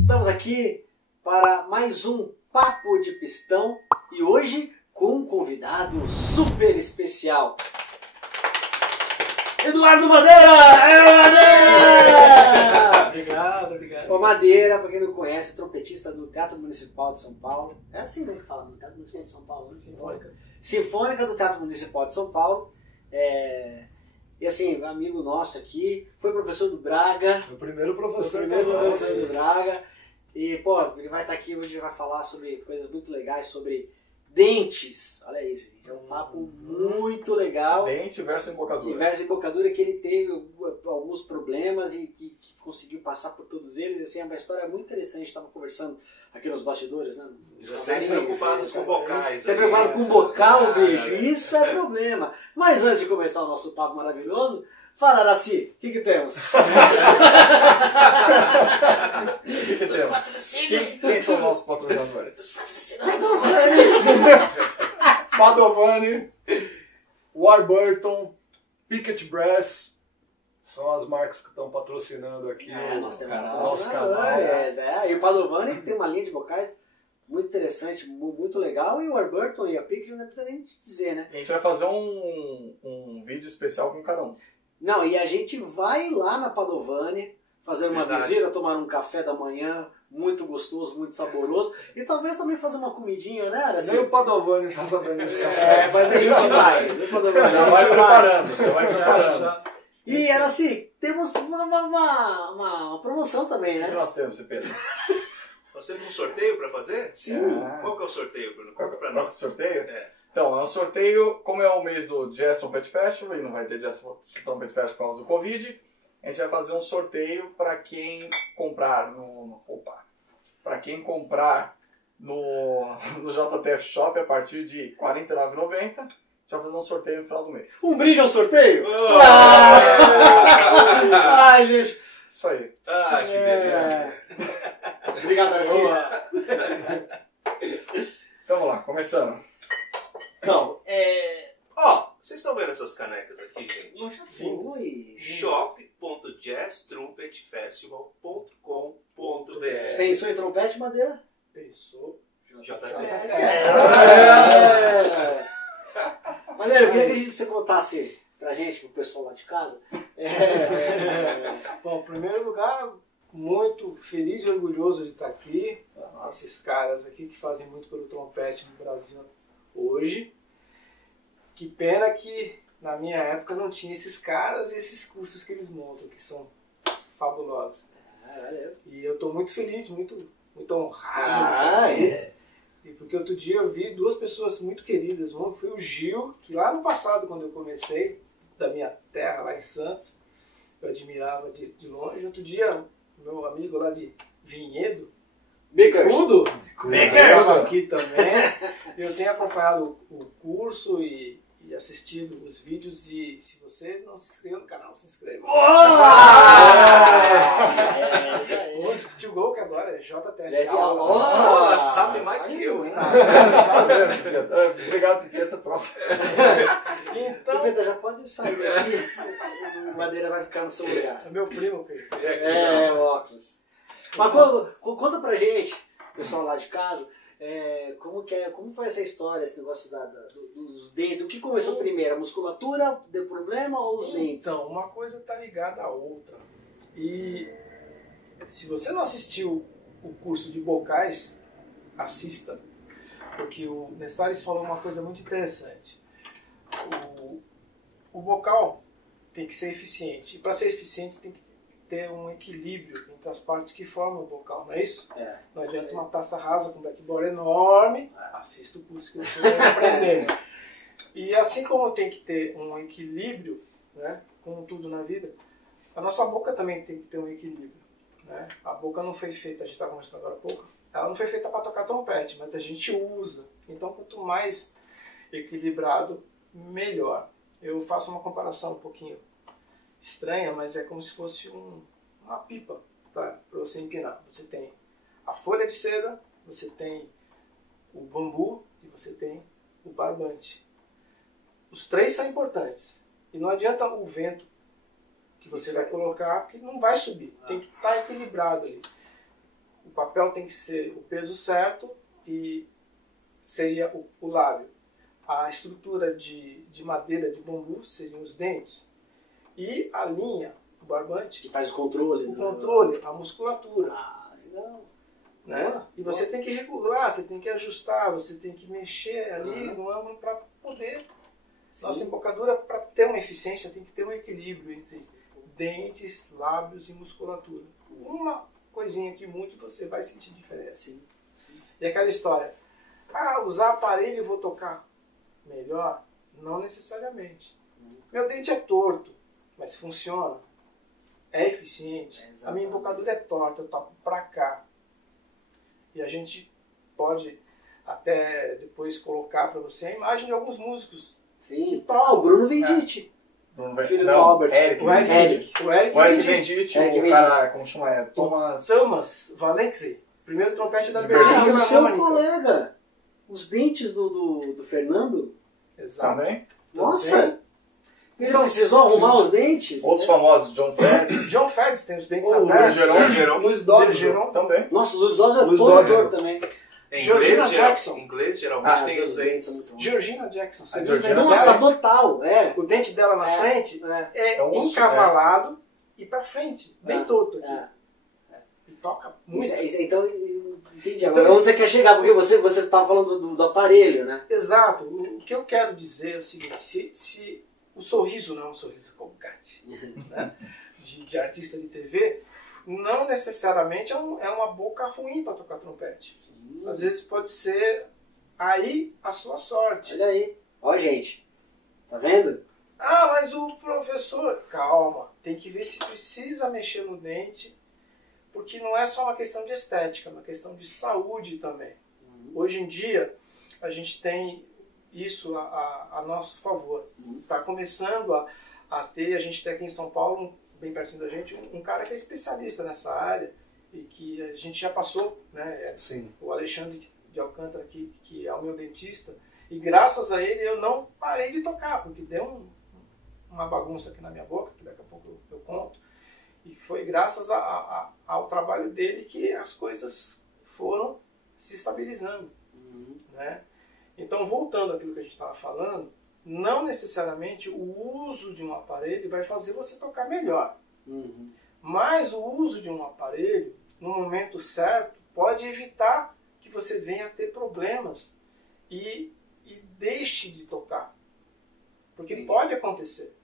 Estamos aqui para mais um Papo de Pistão e hoje com um convidado super especial. Eduardo Madeira! Obrigado. O Madeira, para quem não conhece, trompetista do Teatro Municipal de São Paulo. É assim, né, que fala, do Teatro Municipal de São Paulo, né? Sinfônica do Teatro Municipal de São Paulo. E assim, amigo nosso aqui, foi professor do Braga. O primeiro professor do Braga. E, pô, ele vai estar aqui hoje e vai falar sobre coisas muito legais, sobre dentes. Olha isso, gente. É um papo muito legal. Dente versus embocadura. E versus embocadura, que ele teve alguns problemas e que conseguiu passar por todos eles. Assim, é uma história muito interessante. A gente estava conversando aqui nos bastidores, né? Vocês preocupados com bocais. Você é preocupado com bocal, bicho? Isso é problema. Mas antes de começar o nosso papo maravilhoso, fala, Araci, o que temos? Os patrocínios. Quem são os nossos patrocinadores? Os patrocinadores. Padovani, Warburton, Picket Brass, são as marcas que estão patrocinando aqui nós temos nosso patrocinadores. canal. E o Padovani, que tem uma linha de bocais muito interessante, muito legal, e o Warburton e a Picket não precisa nem dizer, né? A gente vai fazer um vídeo especial com cada um. Não, e a gente vai lá na Padovani fazer uma visita, tomar um café da manhã muito gostoso, muito saboroso, e talvez também fazer uma comidinha, né? Assim. Nem o Padovani tá sabendo desse café. Mas a gente vai. Já vai preparando. E era assim, temos uma promoção também, né? O que nós temos, Pedro? Nós temos um sorteio para fazer? Sim. Qual que é o sorteio, Bruno? Qual Conta pra que é o nós. sorteio? É. Então, é um sorteio, como é o mês do Jazz Trumpet Festival, e não vai ter Jazz Trumpet Festival por causa do Covid, a gente vai fazer um sorteio para quem comprar no JTF Shop a partir de R$ 49,90. A gente vai fazer um sorteio no final do mês. Um brinde ao sorteio? Ai, gente. Isso aí. Ah, que beleza. Obrigado, Arci. Então vamos lá, começando. Então, Vocês estão vendo essas canecas aqui, gente? Nós já foi. shop.jazztrumpetfestival.com.br. Pensou em trompete, Madeira? Pensou. JTF. Madeira, eu queria que você contasse pra gente, pro pessoal lá de casa. Bom, em primeiro lugar, muito feliz e orgulhoso de estar aqui. Esses caras aqui que fazem muito pelo trompete no Brasil hoje. Que pena que na minha época não tinha esses caras e esses cursos que eles montam, que são fabulosos. Valeu. E eu estou muito feliz, muito honrado. E porque outro dia eu vi duas pessoas muito queridas. Um foi o Gil, que lá no passado, quando eu comecei, da minha terra, lá em Santos, eu admirava de longe. Outro dia, meu amigo lá de Vinhedo, Bicudo, estava aqui também. Eu tenho acompanhado o curso e assistido os vídeos, e se você não se inscreveu no canal, se inscreva. Hoje o Tio Gol, que agora é JTF. Sabe mais que eu, hein? Obrigado, Piqueta. Próximo. Então, Pipeta, já pode sair aqui. O Madeira vai ficar no seu lugar. é meu primo, Pedro. O óculos. Mas conta pra gente, pessoal lá de casa, como foi essa história, esse negócio dos dentes? O que começou primeiro? A musculatura deu problema ou os dentes? Então, uma coisa está ligada à outra. E se você não assistiu o curso de bocais, assista. Porque o Nestares falou uma coisa muito interessante. O bocal tem que ser eficiente. E para ser eficiente tem que ter um equilíbrio entre as partes que formam o bocal, não é isso? Não adianta uma taça rasa com backbone enorme. Assista o curso que você vai aprender. E assim como tem que ter um equilíbrio, né, como tudo na vida, a nossa boca também tem que ter um equilíbrio. Né? A boca não foi feita, a gente estava mostrando agora há pouco, ela não foi feita para tocar trompete, mas a gente usa. Então, quanto mais equilibrado, melhor. Eu faço uma comparação um pouquinho estranha, mas é como se fosse uma pipa para você empinar. Você tem a folha de seda, você tem o bambu e você tem o barbante. Os três são importantes. E não adianta o vento que você vai colocar, porque não vai subir. Tem que estar equilibrado ali. o papel tem que ser o peso certo e seria o lábio. A estrutura de madeira de bambu seriam os dentes. E a linha, o barbante, Que faz o controle. o controle, a musculatura. Ah, legal. Né? E você tem que regular, você tem que ajustar, você tem que mexer ali no ângulo para poder. Sim. Nossa embocadura, para ter uma eficiência, tem que ter um equilíbrio entre dentes, lábios e musculatura. Uma coisinha que mude, você vai sentir diferença. Sim. E aquela história, usar aparelho e vou tocar melhor? Não necessariamente. Meu dente é torto, mas funciona. É eficiente. A minha embocadura é torta, eu toco pra cá. E a gente pode até depois colocar para você a imagem de alguns músicos. Sim. O Bruno Venditti. Filho do Albert. Eric. O Eric Venditti, Eric o cara, como chama? Thomas Valenci, primeiro trompete da Berlim Ah, o seu Filarmônica. colega. Os dentes do Fernando. Exato. Também. Nossa! Ele precisou arrumar os dentes? Outros famosos, John Fettis, John Feds tem os dentes O abertos. Luiz Dodge. Bergeron. também. Nossa, o Luiz Dawson é Luiz todo Dodge. torto também. Em Georgina inglês, Jackson. Em inglês, geralmente tem os dentes. são muito bons. Georgina Jackson. Você A viu os Georgina dentes Nossa, dela? total, é. O dente dela na frente é É um osso, encavalado e pra frente, bem É. torto aqui. É. E toca muito. Então, entendi. Agora, onde você quer chegar? Porque você estava falando do aparelho, né? Exato. O que eu quero dizer é o seguinte, se o sorriso não é um sorriso colgate, né, de artista de TV, não necessariamente é uma boca ruim para tocar trompete. Às vezes pode ser aí a sua sorte. Olha aí. Ó, gente. Tá vendo? Mas o professor... Calma, tem que ver se precisa mexer no dente, porque não é só uma questão de estética, é uma questão de saúde também. Hoje em dia, a gente tem isso a nosso favor. Está começando a ter, a gente tem aqui em São Paulo, bem pertinho da gente, um cara que é especialista nessa área e que a gente já passou, né? Sim. O Alexandre de Alcântara, que é o meu dentista, e graças a ele eu não parei de tocar, porque deu uma bagunça aqui na minha boca, que daqui a pouco eu conto, e foi graças ao trabalho dele que as coisas foram se estabilizando, né? Então, voltando àquilo que a gente estava falando, não necessariamente o uso de um aparelho vai fazer você tocar melhor. Mas o uso de um aparelho, no momento certo, pode evitar que você venha a ter problemas e deixe de tocar. Porque pode acontecer.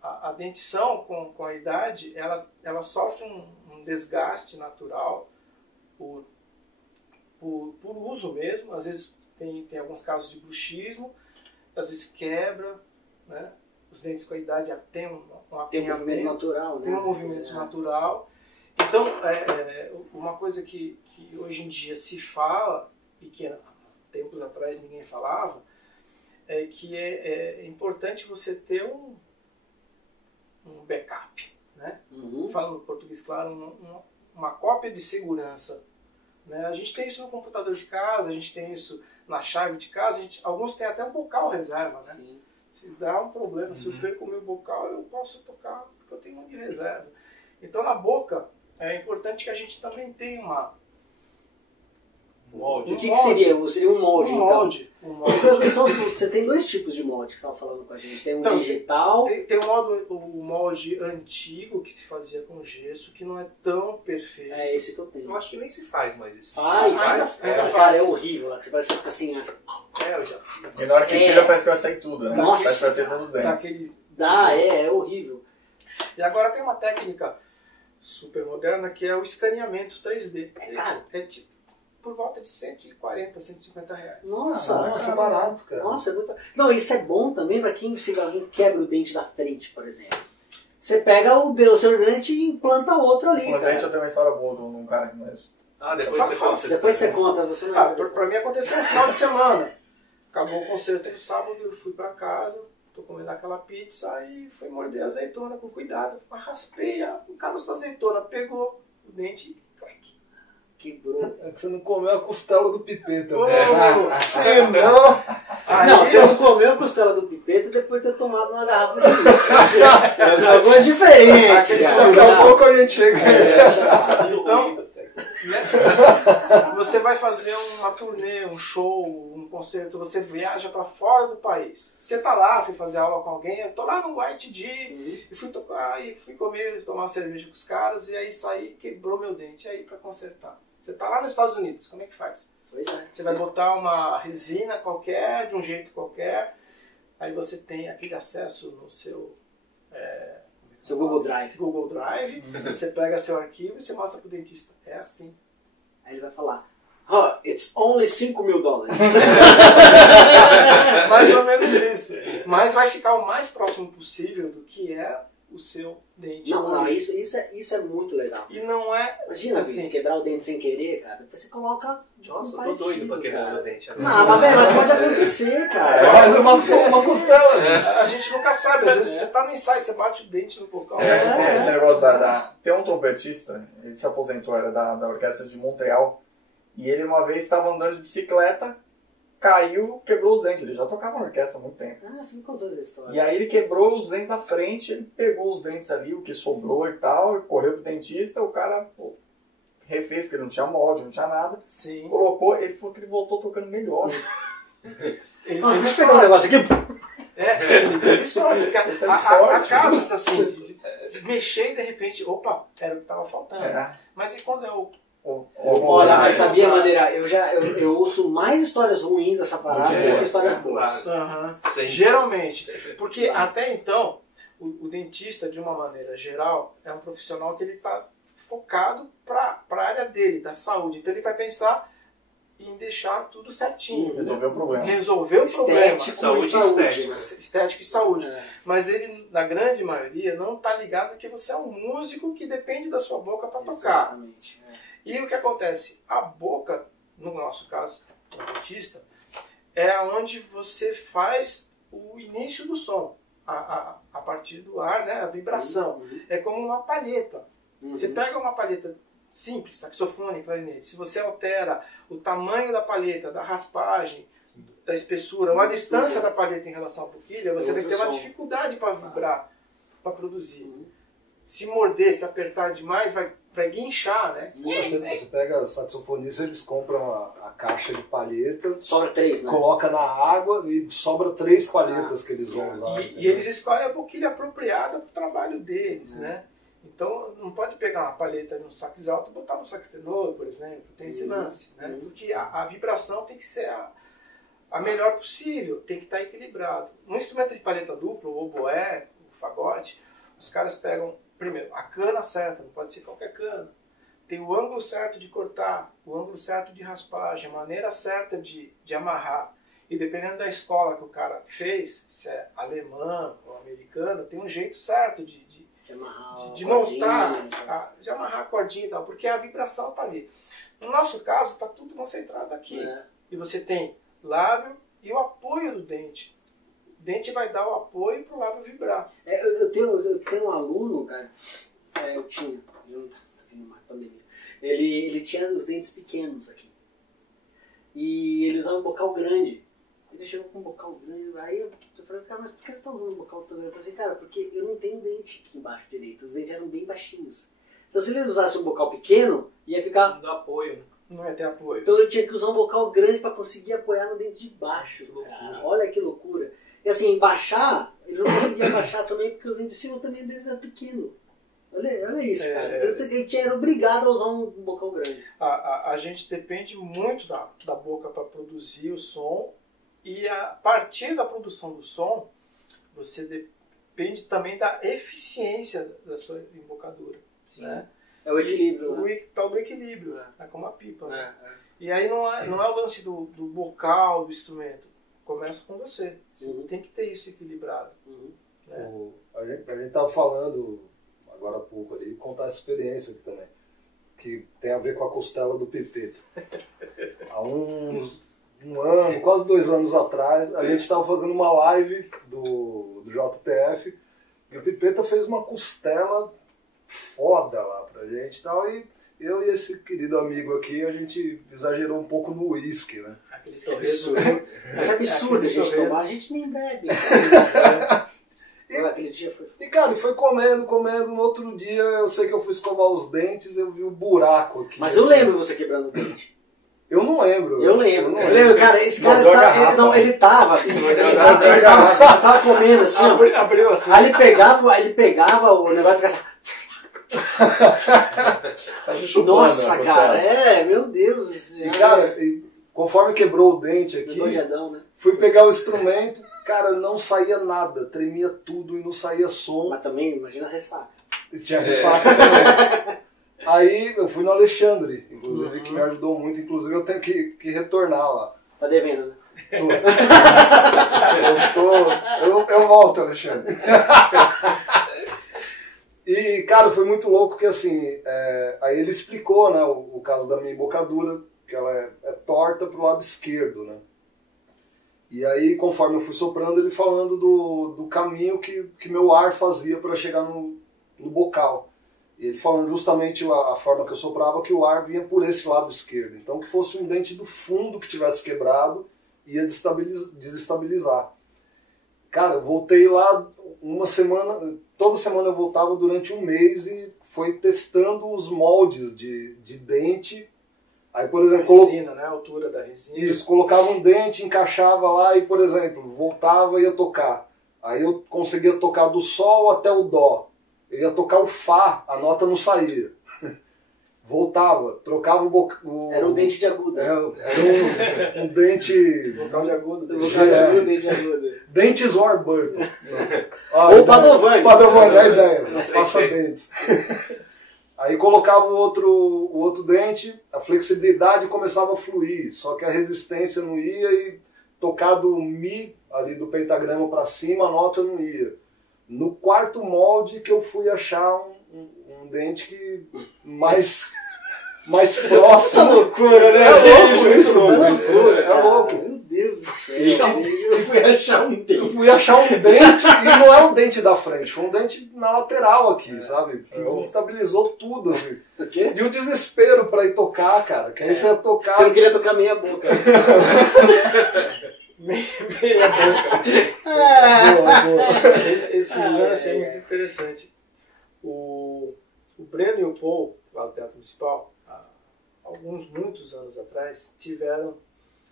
A dentição, com a idade, ela sofre um desgaste natural por uso mesmo. Às vezes tem alguns casos de bruxismo, às vezes quebra, né? Os dentes com a idade têm um Tem um movimento natural, né? tem um movimento natural. Então, uma coisa que hoje em dia se fala, e que há tempos atrás ninguém falava, é que é importante você ter um backup, né? Falando em português claro, uma cópia de segurança. Né? A gente tem isso no computador de casa, a gente tem isso na chave de casa, alguns têm até um bocal reserva, né? Sim. Se dá um problema, se eu perco o meu bocal, eu posso tocar porque eu tenho um de reserva. Então na boca é importante que a gente também tenha Molde. O que seria? Seria um molde, um então? molde. Você tem dois tipos de molde que você estava falando com a gente. Tem um Então, digital. Tem o molde antigo que se fazia com gesso, que não é tão perfeito. É esse que eu tenho. Eu acho que nem se faz mais isso. Faz. Cara, é horrível. Lá, que você parece que fica assim. Eu já fiz. E na hora que tira parece que vai sair tudo, né? Nossa. Parece que vai sair todos os dentes. Daquele... É horrível. E agora tem uma técnica super moderna que é o escaneamento 3D. caro. É tipo por volta de 140, 150 reais. Nossa, barato, cara. Nossa, é muito... Não, isso é bom também para quem quebra o dente da frente, por exemplo. Você pega o seu dente e implanta outro ali. O dente eu tenho uma história boa de um cara que conheço. Depois você conta. Depois você conta. Você não Pra mim aconteceu no final de semana. Acabou o concerto no sábado, eu fui pra casa, tô comendo aquela pizza e fui morder a azeitona com cuidado. Raspei o caroço da azeitona, pegou o dente e clac. Quebrou. É que você não comeu a costela do pipeta. Ô, Senão... Não, você não comeu a costela do pipeta. pipeta depois de ter tomado uma garrafa de uísque. Temos algumas diferentes, cara. Daqui a pouco a gente chega. Então, né? Você vai fazer uma turnê, um show, um concerto, você viaja para fora do país. Você tá lá, fui fazer aula com alguém, eu tô lá no YTD e fui tocar e fui comer, tomar uma cerveja com os caras e aí saí, quebrou meu dente. E aí para consertar? Você tá lá nos Estados Unidos, como é que faz? Pois é. Você vai botar uma resina qualquer, de um jeito qualquer, aí você tem aquele acesso no seu Google Drive. Google Drive, você pega seu arquivo e você mostra pro dentista. É assim. Aí ele vai falar, it's only $5.000. Mais ou menos isso. Mas vai ficar o mais próximo possível do que é o seu dente. Não, hoje. isso é muito legal. E não é Imagina, assim. bicho, quebrar o dente sem querer, cara. Depois você coloca Nossa, um eu tô doido pra parecido, quebrar cara. meu dente agora. Não, mas velho, pode acontecer, cara. Faz uma costela. A gente nunca sabe. Às vezes você tá no ensaio, você bate o dente no bocal. Esse negócio tem um trompetista, ele se aposentou, era da orquestra de Montreal, e ele uma vez estava andando de bicicleta, caiu, quebrou os dentes. Ele já tocava na orquestra há muito tempo. Ah, você me contou essa história. E aí ele quebrou os dentes da frente, ele pegou os dentes ali, o que sobrou e tal, e correu pro dentista, o cara refez, porque não tinha molde, não tinha nada. Sim. Colocou, ele falou que ele voltou tocando melhor. Nossa, deixa eu pegar um negócio aqui. Ele teve sorte, porque Ele teve há sorte. casos assim, de mexer e de repente, opa, era o que tava faltando. É. Mas e quando eu... Olha, mas sabia, Madeira, eu ouço mais histórias ruins dessa parada do que histórias boas. Sim. Geralmente. Porque até então, o dentista, de uma maneira geral, é um profissional que ele está focado para a área dele, da saúde. Então ele vai pensar em deixar tudo certinho. Resolveu o problema. Resolver o problema. Estético Saúde e saúde. estética. Estético e saúde. É. Mas ele, na grande maioria, não está ligado que você é um músico que depende da sua boca para tocar. Exatamente. E o que acontece? A boca, no nosso caso, o dentista, é onde você faz o início do som. A partir do ar, né? A vibração. É como uma palheta. Você pega uma palheta simples, saxofone, clarinete. Se você altera o tamanho da palheta, da raspagem, da espessura, ou a distância da palheta em relação à boquilha, você vai ter uma dificuldade para vibrar, para produzir. Se morder, se apertar demais, vai guinchar, né? Você pega saxofonistas, eles compram a caixa de palheta, Sobra 3, né? coloca na água e sobra 3 palhetas que eles vão usar. E eles escolhem a boquilha apropriada para o trabalho deles, né? Então, não pode pegar uma palheta no sax alto e botar no sax tenor, por exemplo. Tem esse lance, né? Porque a vibração tem que ser a melhor possível, tem que estar equilibrado. Um instrumento de palheta dupla, o oboé, o fagote, os caras pegam, primeiro, a cana certa, não pode ser qualquer cana. Tem o ângulo certo de cortar, o ângulo certo de raspagem, a maneira certa de amarrar. E dependendo da escola que o cara fez, se é alemã ou americana, tem um jeito certo de montar, de amarrar a cordinha e tal, porque a vibração está ali. No nosso caso, está tudo concentrado aqui. E você tem lábio e o apoio do dente. O dente vai dar o apoio para o lábio vibrar. Eu tenho um aluno, cara, eu tinha, ele não tá vindo mais pandemia, ele tinha os dentes pequenos aqui. E ele usava um bocal grande. Ele chegou com um bocal grande, aí eu falei, cara, mas por que você tá usando um bocal tão grande? Eu falei assim, cara, porque eu não tenho dente aqui embaixo direito, os dentes eram bem baixinhos. Então se ele usasse um bocal pequeno, ia ficar... Não dá apoio, né? Não ia ter apoio. Então eu tinha que usar um bocal grande para conseguir apoiar no dente de baixo. Cara. Olha que loucura. E assim, baixar, ele não conseguia baixar também, porque os dentes de cima também deles eram pequenos. Olha isso, cara. Então a gente era obrigado a usar um bocal grande. A gente depende muito da boca para produzir o som. E a partir da produção do som, você depende também da eficiência da sua embocadura. Né? É o equilíbrio. O tal do equilíbrio, né? É como a pipa. Né? E aí não é o lance do bocal, do instrumento. Começa com você. Você tem que ter isso equilibrado. Né? A gente estava falando agora há pouco ali, contar essa experiência aqui também, que tem a ver com a costela do Pipeta. Há um ano, quase 2 anos atrás, a gente estava fazendo uma live do JTF e o Pipeta fez uma costela foda lá pra gente e tal, e eu e esse querido amigo aqui, a gente exagerou um pouco no uísque, né? Que absurdo. Que absurdo a gente tomar, a gente nem bebe. Aquele dia foi... E cara, foi comendo, no outro dia eu sei que eu fui escovar os dentes, eu vi um buraco aqui. Mas eu lembro você quebrando o dente. Eu não lembro. Eu lembro, cara, esse cara ele tava comendo assim, abriu assim. Aí ele pegava o negócio e ficava assim. Nossa, cara, meu Deus. E cara, conforme quebrou o dente aqui, né? Fui pegar o instrumento, cara, não saía nada, tremia tudo e não saía som. Mas também, imagina a ressaca. Tinha ressaca também. Aí eu fui no Alexandre, inclusive, que me ajudou muito. Inclusive eu tenho que retornar lá. Tá devendo, né? Eu volto, Alexandre. E, cara, foi muito louco que, assim, aí ele explicou, né, o caso da minha embocadura, que ela é torta pro lado esquerdo, né? E aí, conforme eu fui soprando, ele falando do caminho que meu ar fazia para chegar no bocal. E ele falando justamente a forma que eu soprava, que o ar vinha por esse lado esquerdo. Então, que fosse um dente do fundo que tivesse quebrado, ia desestabilizar. Cara, eu voltei lá uma semana, toda semana eu voltava durante um mês e foi testando os moldes de dente. Aí, por exemplo, resina, né? A altura da resina. Isso, colocava um dente, encaixava lá e, por exemplo, voltava e ia tocar. Aí eu conseguia tocar do sol até o dó. Eu ia tocar o fá, a nota não saía. Voltava, trocava o... Era um dente de agudo. Era um dente... Vocal de agudo. Dente de agudo. Dentes Warburton. Ou Padovani. Padovani, é a ideia. Passa dentes. Aí colocava o outro dente, a flexibilidade começava a fluir, só que a resistência não ia e tocar do Mi, ali do pentagrama para cima, a nota não ia. No quarto molde que eu fui achar um dente que mais próximo. Essa loucura, né? É louco isso, É louco. Meu Deus do céu. Eu fui achar um dente. Eu fui achar um dente e não é um dente da frente, foi um dente na lateral aqui, sabe? Que desestabilizou tudo, assim. O quê? E o desespero pra ir tocar, cara. Que aí você ia tocar... Você não queria tocar meia boca. Meia boca. Boa. Esse lance é muito interessante. O Breno e o Paul, lá do Teatro Municipal, há muitos anos atrás, tiveram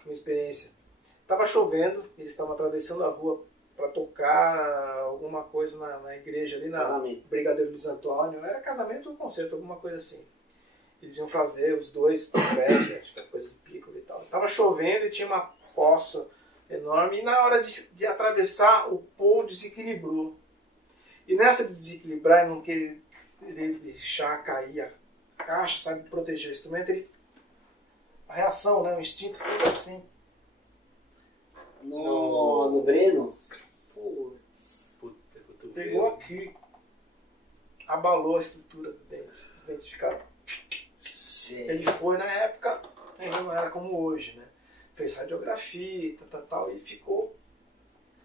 uma experiência. Estava chovendo, eles estavam atravessando a rua para tocar alguma coisa na igreja ali, na Brigadeiro Luiz Antônio. Era casamento ou concerto, alguma coisa assim. Eles iam fazer os dois, acho que era coisa de pico e tal. Estava chovendo e tinha uma poça enorme, e na hora de atravessar, o Paul desequilibrou. E nessa de desequilibrar e não querer deixar cair a caixa, sabe, proteger o instrumento, a reação, né, o instinto fez assim. No Breno? Pegou aqui, abalou a estrutura do dente, os dentes ficaram... Sério? Ele foi, na época, ainda não era como hoje, né? Fez radiografia, tal, e ficou...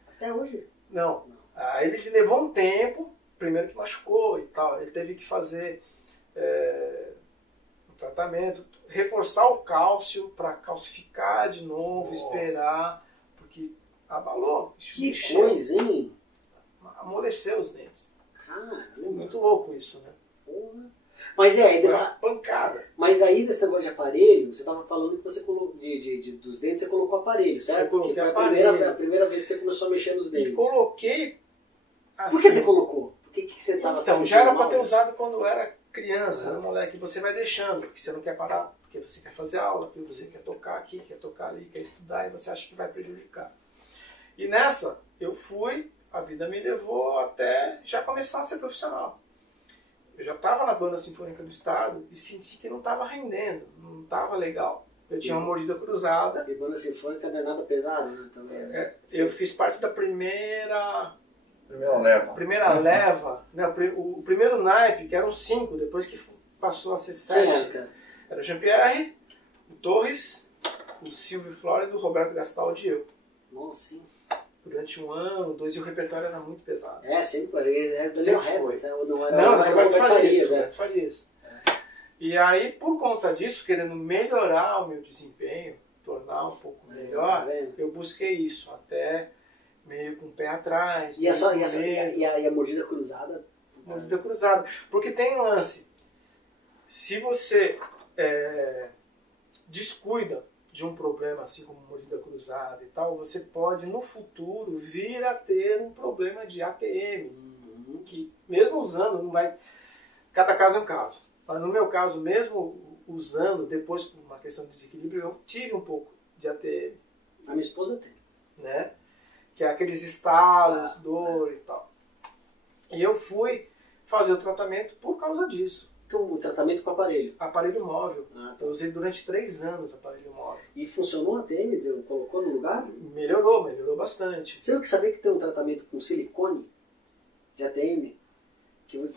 Até hoje? Não. Aí ele levou um tempo, primeiro que machucou e tal, ele teve que fazer um tratamento, reforçar o cálcio para calcificar de novo, esperar, porque abalou. Que coisa, hein? Amoleceu os dentes. Caramba. É muito louco isso, né? Porra. Mas Foi uma pancada. Mas aí desse negócio de aparelho, você estava falando que você colocou dos dentes, você colocou aparelho, certo? Porque foi a primeira vez que você começou a mexer nos dentes. E coloquei assim. Por que você colocou? Por que você estava assim? Então, já era para ter usado quando eu era criança, era moleque. Você vai deixando, porque você não quer parar, porque você quer fazer aula, porque você quer tocar aqui, quer tocar ali, quer estudar, e você acha que vai prejudicar. E nessa, eu fui, a vida me levou até já começar a ser profissional. Eu já estava na Banda Sinfônica do Estado e senti que não estava rendendo, não estava legal. Eu tinha uma mordida cruzada. E Banda Sinfônica não é nada pesado, né? Também. Eu fiz parte da primeira leva, né? O primeiro naipe, que eram 5, depois que passou a ser 7. Era o Jean-Pierre, o Torres, o Silvio Flórido, o Roberto Gastaldi e eu. Nossa, sim. Durante 1 ano, 2, e o repertório era muito pesado. Sempre. Era Daniel Records, não, era Roberto Farias. E aí, por conta disso, querendo melhorar o meu desempenho, tornar um pouco melhor, eu busquei isso, até meio com o pé atrás. E a mordida cruzada? Mordida cruzada. Porque tem lance. Se você descuida de um problema assim como mordida cruzada e tal, você pode no futuro vir a ter um problema de ATM, que mesmo usando não vai... Cada caso é um caso. Mas no meu caso, mesmo usando, depois por uma questão de desequilíbrio, eu tive um pouco de ATM. A minha esposa tem. Né? Que é aqueles estalos, dor e tal. E eu fui fazer o tratamento por causa disso. O tratamento com aparelho? Aparelho móvel. Tá. Eu usei durante 3 anos aparelho móvel. E funcionou a ATM? Colocou no lugar? Melhorou bastante. Você sabia que tem um tratamento com silicone de ATM?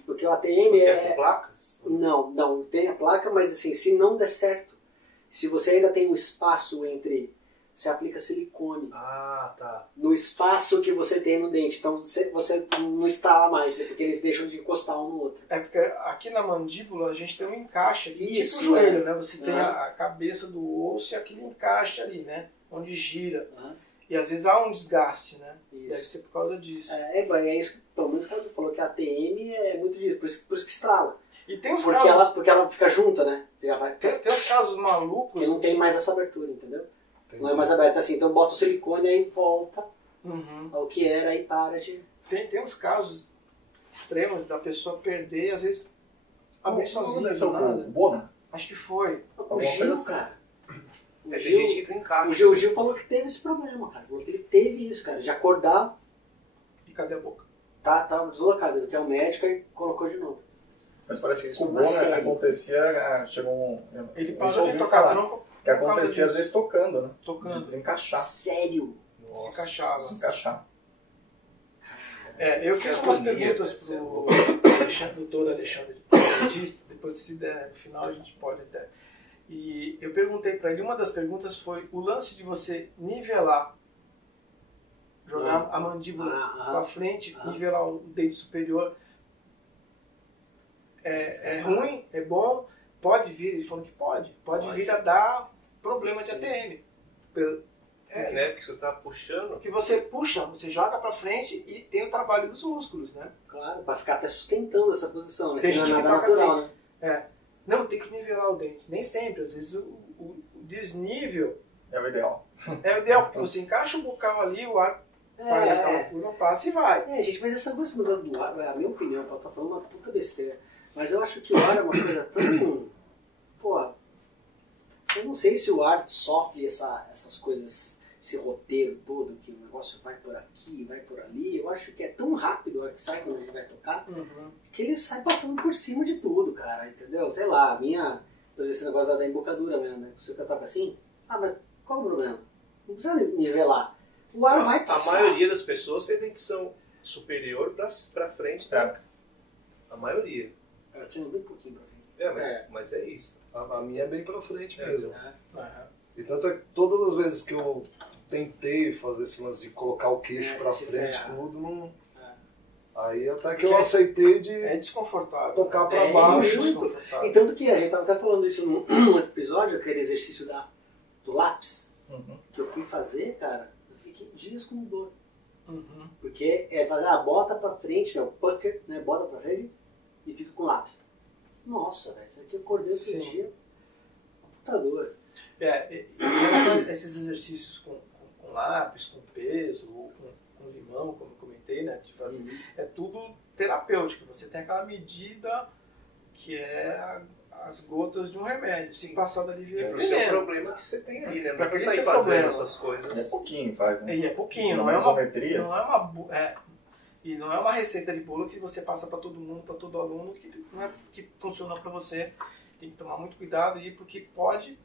Porque o ATM é com placas? Não, tem a placa, mas assim, se não der certo, se você ainda tem um espaço entre... Você aplica silicone. Ah, tá. No espaço que você tem no dente. Então você não instala mais, porque eles deixam de encostar um no outro. É porque aqui na mandíbula a gente tem um encaixe aqui, Isso, tipo o joelho, né? Você tem a cabeça do osso e aquele encaixe ali, né? Onde gira. E às vezes há um desgaste, né? Isso. Deve ser por causa disso. É isso, pelo menos o cara falou que a ATM é muito disso, por isso que estrala. E tem os porque ela fica junta, né? Tem os casos malucos. Porque não tem mais essa abertura, entendeu? Não é mais aberta assim, então bota o silicone aí volta ao que era e para de... Tem uns casos extremos da pessoa perder, às vezes abrir sozinho. O Bona? Acho que foi. O Gil, cara. Tem gente que desencaixa. O Gil falou que teve esse problema, cara. Falou que ele teve isso, cara. De acordar... E cadê a boca? Tá deslocado. Ele quer o médico e colocou de novo. Mas parece que com o Bona acontecia... Ele parou de tocar tronco. Que acontecia às vezes tocando, né? Tocando. De desencaixar. Sério? Se encaixava. Desencaixar. Eu fiz umas perguntas pro doutor Alexandre Batista, depois se der no final a gente pode até. E eu perguntei para ele, uma das perguntas foi o lance de você nivelar, jogar a mandíbula para frente, nivelar o dente superior. É ruim? É bom? Pode vir, ele falou que pode vir a dar problema de ATM. Né? Porque você está puxando. Porque você puxa, você joga pra frente e tem o trabalho dos músculos, né? Claro, pra ficar até sustentando essa posição, né? Tem gente que toca natural, assim, né? Não, tem que nivelar o dente. Nem sempre, às vezes o desnível é o ideal. É o ideal, porque você encaixa o bocal ali, o ar faz aquela curva, passa e vai. Gente, mas essa coisa do ar, a minha opinião, eu tô falando uma puta besteira, mas eu acho que o ar é uma coisa tão... Pô, eu não sei se o ar sofre essas coisas, esse roteiro todo, que o negócio vai por aqui, vai por ali. Eu acho que é tão rápido a hora que sai quando ele vai tocar, que ele sai passando por cima de tudo, cara, entendeu? Sei lá, esse negócio da embocadura mesmo, né? Você toca assim, mas qual o problema? Não precisa nivelar. O ar vai passar. A maioria das pessoas tem dentição superior pra frente, tá? A maioria. Ela tinha bem pouquinho pra frente. Mas é isso. A minha é bem pra frente mesmo. Uhum. E tanto é que todas as vezes que eu tentei fazer esse lance de colocar o queixo pra frente, tudo, não... Aí até que eu aceitei de desconfortável. Tocar pra baixo. E tanto que a gente tava até falando isso num episódio, aquele exercício do lápis, que eu fui fazer, cara, eu fiquei dias com dor. Porque é fazer bota pra frente, o pucker, né, bota pra frente e fica com lápis. Nossa, velho, isso aqui eu acordei outro dia, computador. Esses exercícios com lápis, com peso, ou com limão, como eu comentei, né, de fazer, é tudo terapêutico. Você tem aquela medida que é as gotas de um remédio. Se passar dali vira pro seu problema que você tem ali, né? Não pra sair fazendo essas coisas. É pouquinho faz, né? E é pouquinho, não é uma receita de bolo que você passa para todo mundo, para todo aluno, que funciona para você. Tem que tomar muito cuidado aí, porque pode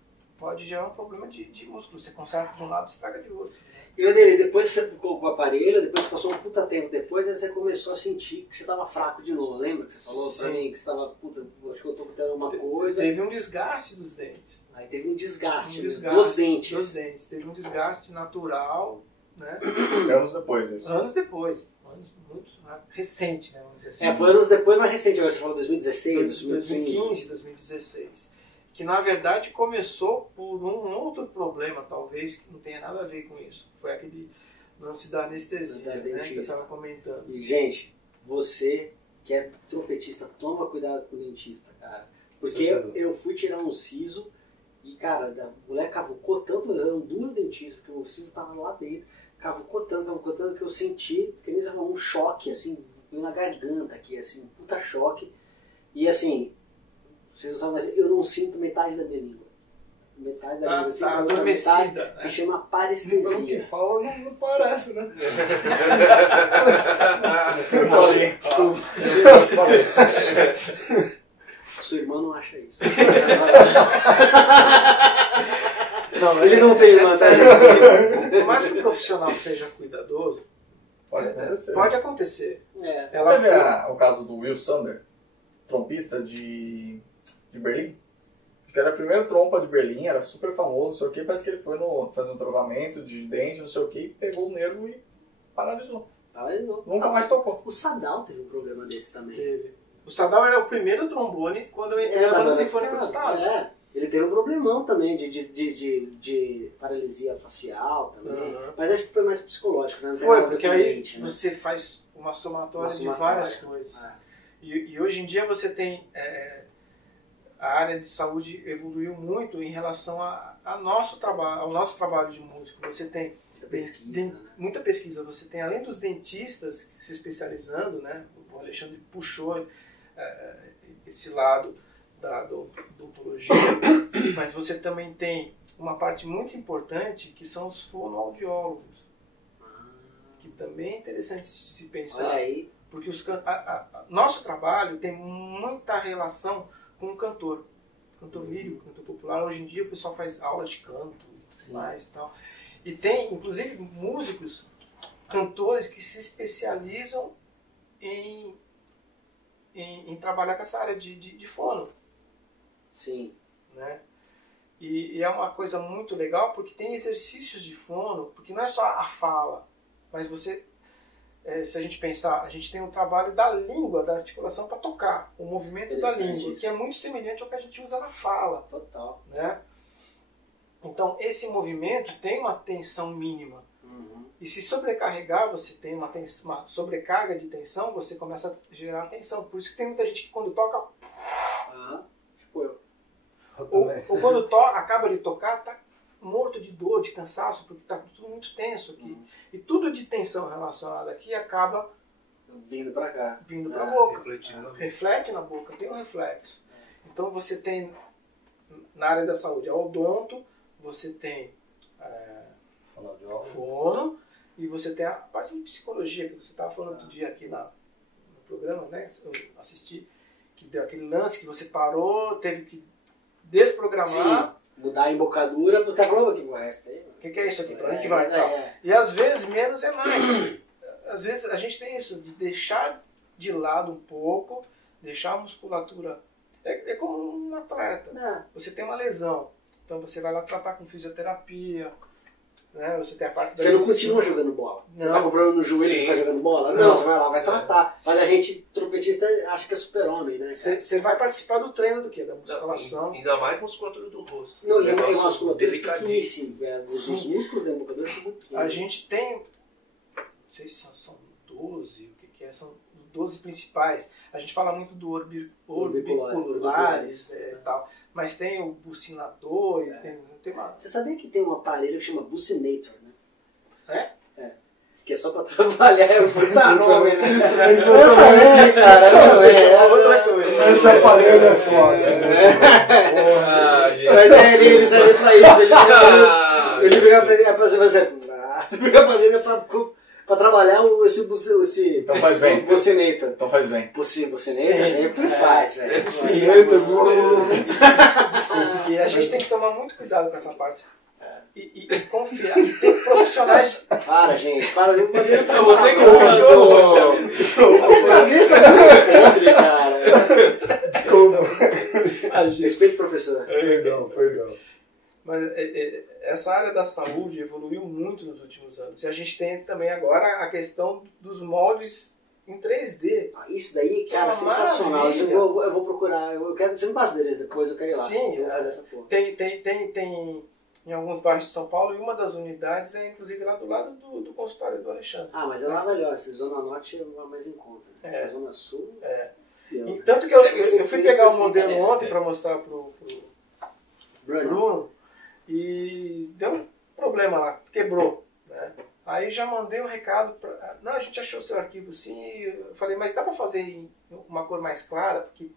gerar um problema de músculo. Você conserta de um lado e estraga de outro. E Vanderlei, depois você ficou com o aparelho, depois passou um puta tempo depois, aí você começou a sentir que você estava fraco de novo. Lembra que você falou pra mim que você estava, acho que eu tô tendo uma coisa. Teve um desgaste dos dentes. Aí teve um desgaste dos dentes. Teve um desgaste natural, né? Anos depois, isso. Anos depois. anos muito recente, né? Vamos dizer assim. Foi anos depois, mas recente. Agora você falou 2016, 2015, 2016. Que na verdade começou por um outro problema, talvez, que não tenha nada a ver com isso. Foi aquele lance da anestesia, né, que eu estava comentando. E, gente, você que é trompetista, toma cuidado com o dentista, cara. Porque eu fui tirar um siso e, cara, a mulher cavucou tanto, eram 2 dentistas, porque o siso estava lá dentro, cavucou tanto, que eu senti, que nem um choque, assim, na garganta aqui, assim, um puta choque. E, assim, vocês não sabem, mas eu não sinto metade da minha língua. Metade da língua, assim, adormecida, que chama parestesia. Pelo que fala, não parece, né? Sua irmã não acha isso. Não, ele não tem irmã. Por mais que o profissional seja cuidadoso, pode acontecer. Ela ver o caso do Will Sander, trompista de Berlim? Acho que era a primeira trompa de Berlim, era super famoso, não sei o que, parece que ele foi fazer um tratamento de dente, não sei o que, e pegou o nervo e paralisou. Nunca mais tocou. O Sadal teve um problema desse também. Teve. O Sadal era o primeiro trombone quando eu entrei na banda sinfônica do Estado. Ele teve um problemão também de paralisia facial também, mas acho que foi mais psicológico, né? Foi, porque aí você faz uma somatória de várias coisas. E hoje em dia você tem... a área de saúde evoluiu muito em relação ao nosso trabalho de músico. Você tem muita pesquisa. Você tem, além dos dentistas se especializando, né? O Alexandre puxou esse lado da odontologia, mas você também tem uma parte muito importante que são os fonoaudiólogos, que também é interessante de se pensar. Olha aí. Porque nosso trabalho tem muita relação com o cantor lírico, cantor popular. Hoje em dia o pessoal faz aulas de canto mais e tal. E tem, inclusive, músicos, cantores que se especializam em trabalhar com essa área de fono. Sim. Né? E é uma coisa muito legal porque tem exercícios de fono, porque não é só a fala, mas você... se a gente pensar, a gente tem o trabalho da língua, da articulação para tocar, o movimento da língua, que é muito semelhante ao que a gente usa na fala. Total. Né? Então, esse movimento tem uma tensão mínima. E se sobrecarregar, você tem uma sobrecarga de tensão, você começa a gerar tensão. Por isso que tem muita gente que quando toca... tipo eu. Ou quando acaba de tocar, está morto de dor, de cansaço, porque está tudo muito tenso aqui. E tudo de tensão relacionada aqui acaba vindo para cá. Vindo para a boca. Reflete na boca, tem um reflexo. Então você tem, na área da saúde, a odonto, você tem fono, e você tem a parte de psicologia, que você estava falando outro dia aqui no programa, né? Eu assisti, que deu aquele lance que você parou, teve que desprogramar. Sim. Mudar a embocadura, porque falou que o resto aí. O que é isso aqui? Para onde que vai? E às vezes menos é mais. Às vezes a gente tem isso, de deixar de lado um pouco, deixar a musculatura. É como um atleta. Você tem uma lesão, então você vai lá tratar com fisioterapia. Né? Você tem a parte da Você não continua jogando bola. Você tá com problema no joelho e fica jogando bola? Não, você vai lá, vai tratar. Mas a gente, trompetista, acha que é super-homem, né? Você vai participar do treino do quê? Da musculação. Ainda mais musculatura do rosto. Não, e é uma musculatura pequeníssima. Os músculos da embocadura são muito pequenos. A gente tem, não sei se são 12, o que é, são 12 principais. A gente fala muito do orbiculares e tal. Mas tem o bucinador e tem uma... Você sabia que tem um aparelho que chama bucinator, né? É? Que é só pra trabalhar, é um puta nome, né? Exatamente, cara. É outra coisa. Esse aparelho é foda. Mas ele serve pra isso. Ele fica pra trabalhar esse então faz bem. bucinator. Então faz bem. Bucinator sempre faz, velho. Desculpa, que a gente tem que tomar muito cuidado com essa parte. E confiar. E ter profissionais. Para, gente. Para, o Bandeira tá você que puxou. Vocês têm cabeça podre, cara. Desculpa. Respeito, professor. Perdão. Mas essa área da saúde evoluiu muito nos últimos anos. E a gente tem também agora a questão dos moldes em 3D. Isso daí, cara, sensacional. Eu vou procurar. Eu quero dizer um passo deles depois, eu quero ir lá. Sim, eu vou fazer essa porra. Tem em alguns bairros de São Paulo, e uma das unidades é inclusive lá do lado do consultório do Alexandre. Ah, mas é lá melhor. Se Zona Norte é mais em conta. Né? Zona Sul. E tanto que eu fui pegar o modelo ontem para mostrar pro Bruno e deu um problema lá, quebrou. Né? Aí já mandei um recado para. Não, a gente achou seu arquivo sim. Eu falei, mas dá para fazer em uma cor mais clara, porque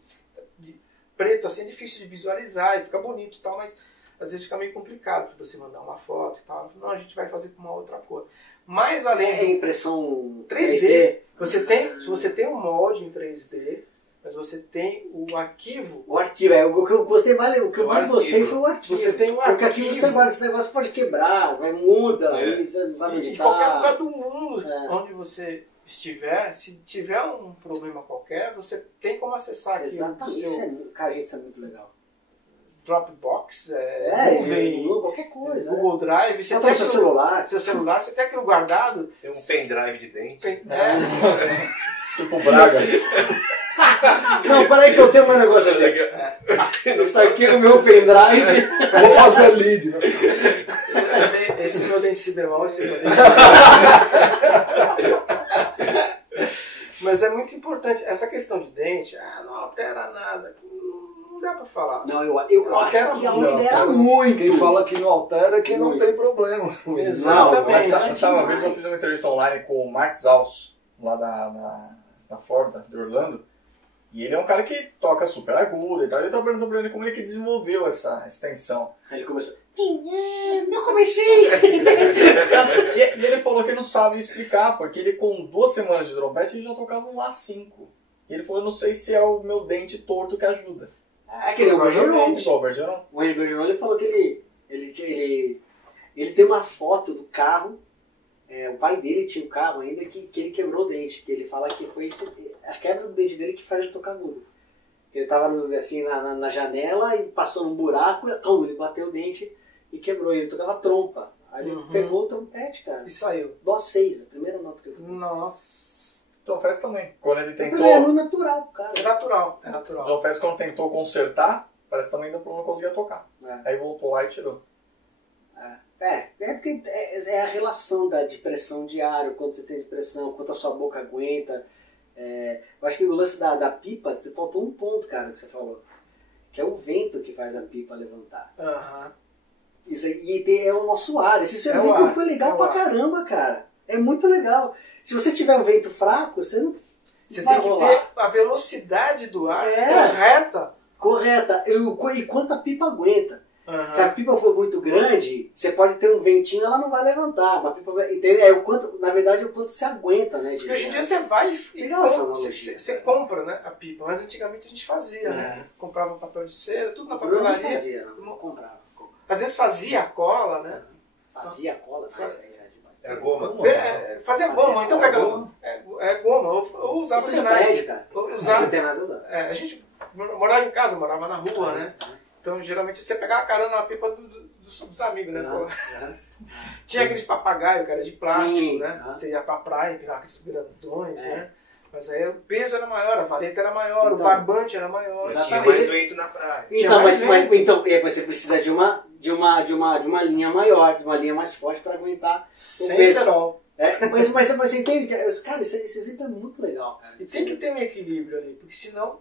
preto assim é difícil de visualizar e fica bonito e tal, mas às vezes fica meio complicado para você mandar uma foto e tal. Não, a gente vai fazer com uma outra cor. Mas além de impressão 3D, se você tem um molde em 3D, mas você tem o arquivo. O arquivo, o que eu gostei mais, o que eu mais gostei foi o arquivo. Você tem o arquivo. Porque aqui você guarda esse negócio, pode quebrar, muda, aí você não sabe onde em tá. qualquer lugar do mundo onde você estiver, se tiver um problema qualquer, você tem como acessar aqui. Exatamente, cara, gente, isso é muito legal. Dropbox, nuvem, qualquer coisa. Google Drive, você tem seu celular, você tem aquilo guardado. Tem um pendrive de dente. Tipo Braga. Não, peraí que eu tenho um negócio aqui. Está aqui no meu pendrive. Vou fazer lead, né? Esse é meu dente si bemol, esse é meu dente. Mas é muito importante. Essa questão de dente, não altera nada. Não dá pra falar. Não, eu acho que altera muito. Quem fala que não altera é quem não tem problema. Exatamente. Mas sabe, uma vez eu fiz uma entrevista online com o Mark Zaus, lá da Ford, de Orlando. E ele é um cara que toca super agudo e tal. E eu tava perguntando pra ele como ele que desenvolveu essa extensão. Aí ele começou... Eu comecei! E ele falou que não sabe explicar, porque ele com 2 semanas de trompete ele já tocava um A5. E ele falou, eu não sei se é o meu dente torto que ajuda. Que nem o Bergeron. O Henry Bergeron, ele falou que ele tem uma foto do carro. O pai dele tinha um carro ainda que ele quebrou o dente. Que ele fala que foi a quebra do dente dele que faz ele tocar agudo. Ele tava assim, na janela e passou num buraco, ele bateu o dente e quebrou. Ele tocava trompa. Aí ele pegou o trompete, cara. E saiu. Dó 6, a primeira nota que ele tocou. Nossa. John Fest também. Quando ele tentou... É muito natural, cara. É natural. John Fest, quando tentou consertar, parece que também não conseguia tocar. Aí voltou lá e tirou. Porque é a relação de pressão diária, quanto você tem de pressão, quanto a sua boca aguenta. Eu acho que o lance da pipa, faltou um ponto, cara, que você falou. Que é o vento que faz a pipa levantar. Isso aí, e é o nosso ar. Esse seu exemplo foi legal pra caramba, cara. É muito legal. Se você tiver um vento fraco, você não Você vai tem que rolar. ter a velocidade do ar correta. E quanto a pipa aguenta. Se a pipa for muito grande, você pode ter um ventinho, ela não vai levantar. Uma pipa vai, o quanto, na verdade, o quanto você aguenta, né? Porque hoje em dia você vai Legal essa analogia, você compra, né, a pipa. Mas antigamente a gente fazia, né? Comprava papel de cera, tudo na Não papelaria. fazia, não comprava. Às vezes fazia a cola, né? Fazia a cola? É goma. Fazia goma, então pega goma. Goma, ou usava Você tenaz. cara. Usava. Você tem mais usar. A gente morava em casa, morava na rua, né? Então, geralmente, você pegava carona na pipa dos amigos, né? Tinha aqueles papagaios, cara, de plástico, né? Você ia pra praia, pegava aqueles grandões, né? Mas aí o peso era maior, a vareta era maior, o barbante era maior. Tinha mais vento na praia. Então, mas você precisa de uma linha maior, de uma linha mais forte para aguentar sem cerol. Mas você entende? Cara, esse exemplo é muito legal, cara. E tem que ter um equilíbrio ali, porque senão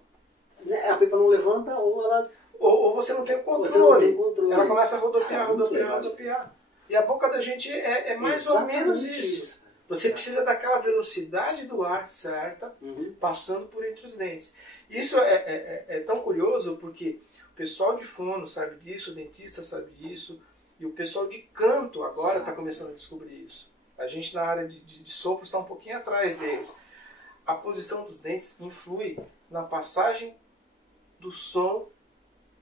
a pipa não levanta ou ela... Ou você não tem o controle. Você não tem controle. Ela começa a rodopiar. E a boca da gente é mais ou menos isso. Você precisa daquela velocidade do ar certa, passando por entre os dentes. Isso é tão curioso porque o pessoal de fono sabe disso, o dentista sabe disso, e o pessoal de canto agora está começando a descobrir isso. A gente na área de sopro está um pouquinho atrás deles. A posição dos dentes influi na passagem do som